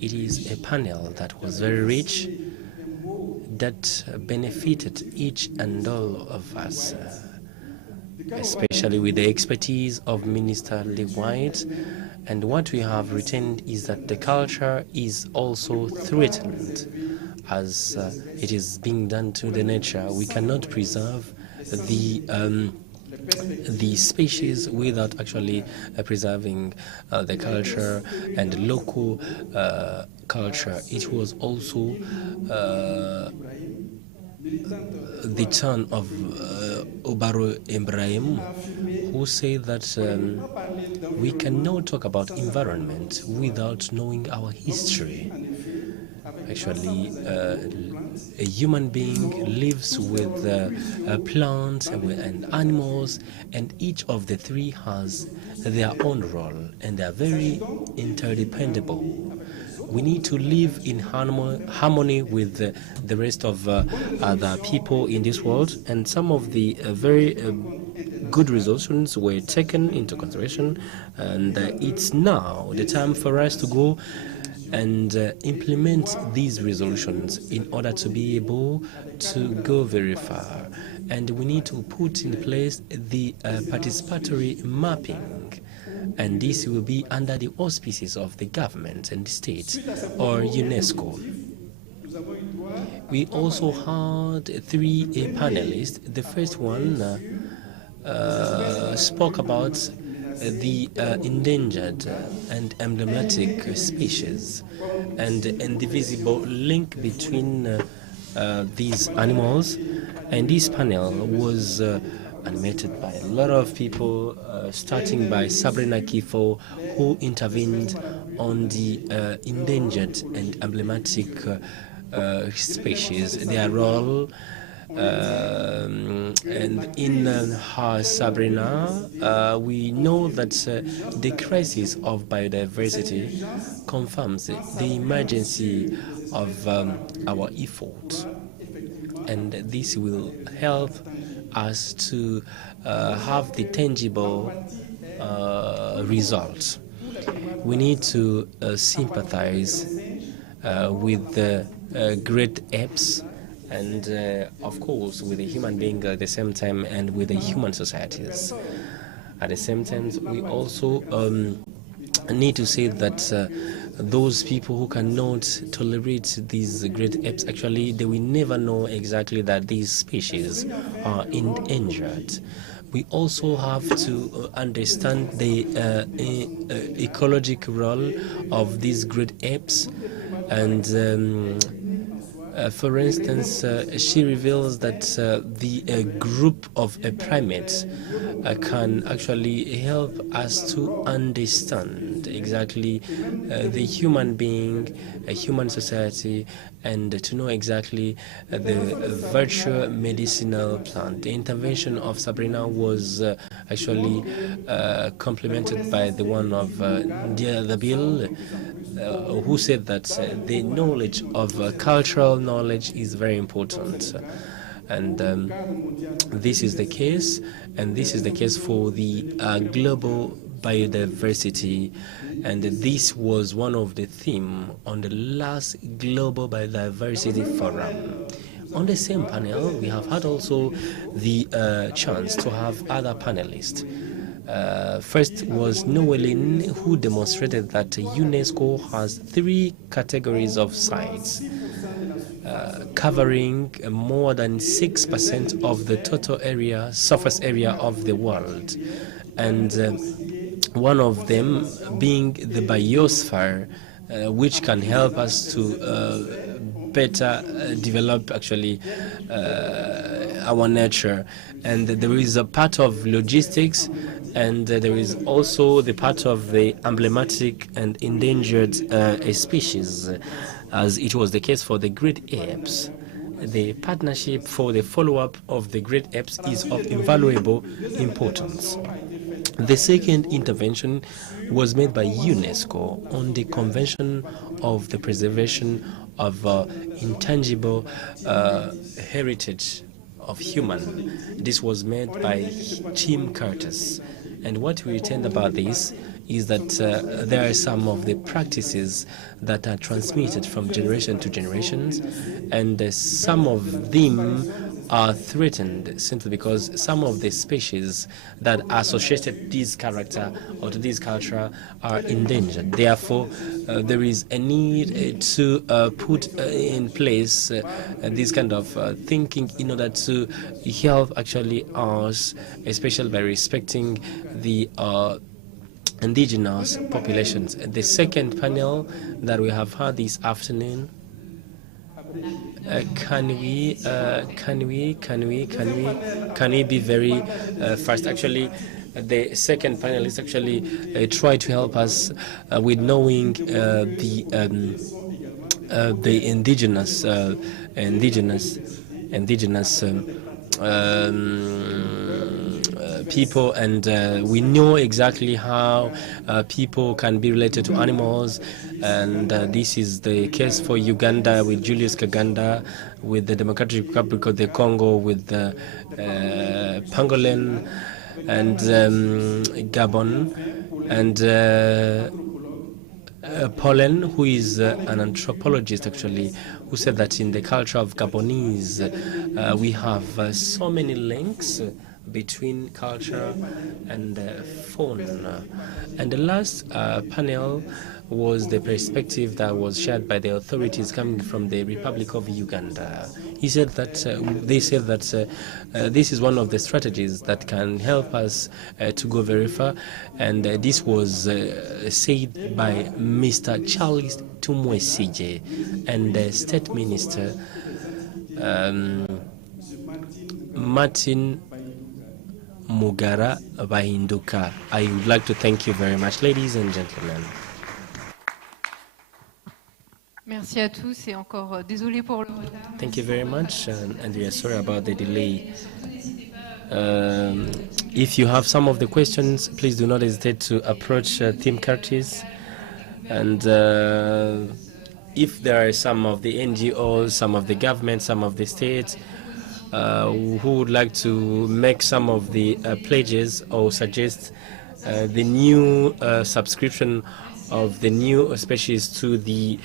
It is a panel that was very rich, that benefited each and all of us, especially with the expertise of Minister Lee White. And what we have retained is that the culture is also threatened as it is being done to the nature. We cannot preserve the species without actually preserving the culture and local culture. It was also the turn of Obaro Ibrahim, who said that we cannot talk about environment without knowing our history. Actually, a human being lives with plants and animals, and each of the three has their own role, and they are very interdependable. We need to live in harmony with the rest of other people in this world, and some of the very good resolutions were taken into consideration, and it's now the time for us to go and implement these resolutions in order to be able to go very far. And we need to put in place the participatory mapping, and this will be under the auspices of the government and the state or UNESCO. We also had three panelists. The first one spoke about the endangered and emblematic species and the indivisible link between these animals. And this panel was animated by a lot of people, starting by Sabrina Kifo, who intervened on the endangered and emblematic species, their role. And in her Sabrina, we know that the crisis of biodiversity confirms the emergency of our effort, and this will help us to have the tangible results. We need to sympathize with the great apes and of course with the human being at the same time, and with the human societies. At the same time, we also need to say that those people who cannot tolerate these great apes, actually they will never know exactly that these species are endangered. We also have to understand the ecological role of these great apes, and For instance, she reveals that the group of primates can actually help us to understand exactly the human being, a human society, and to know exactly the virtual medicinal plant. The intervention of Sabrina was actually complemented by the one of Diabil, who said that the knowledge of cultural knowledge is very important. And this is the case, and this is the case for the global biodiversity, and this was one of the themes on the last Global Biodiversity Forum. On the same panel, we have had also the chance to have other panelists. First was Noeline, who demonstrated that UNESCO has 3 categories of sites, covering more than 6% of the total area, surface area of the world. And one of them being the biosphere, which can help us to better develop actually our nature. And there is a part of logistics, and there is also the part of the emblematic and endangered species, as it was the case for the great apes. The partnership for the follow-up of the great apes is of invaluable importance. The second intervention was made by UNESCO on the Convention of the Preservation of Intangible Heritage of Human. This was made by Tim Curtis. And what we retained about this is that there are some of the practices that are transmitted from generation to generations, and some of them are threatened simply because some of the species that are associated to this character or to this culture are endangered. Therefore, there is a need to put in place this kind of thinking in order to help actually us, especially by respecting the indigenous populations. The second panel that we have had this afternoon, can we be very fast? Actually, the second panelist actually try to help us with knowing the indigenous people, and we know exactly how people can be related to animals, and this is the case for Uganda with Julius Kaganda, with the Democratic Republic of the Congo with pangolin, and Gabon, and Pauline, who is an anthropologist actually, who said that in the culture of Gabonese we have so many links between culture and fauna. And the last panel was the perspective that was shared by the authorities coming from the Republic of Uganda. He said that they said that this is one of the strategies that can help us to go very far, and this was said by Mr. Charles Tumwesije and the State Minister Martin Mugara Bahinduka. I would like to thank you very much, ladies and gentlemen. Merci à tous et encore désolé pour le retard. Thank you very much, and we are sorry about the delay. If you have some of the questions, please do not hesitate to approach Tim Curtis. And if there are some of the NGOs, some of the government, some of the states who would like to make some of the pledges or suggest the new subscription of the new species to the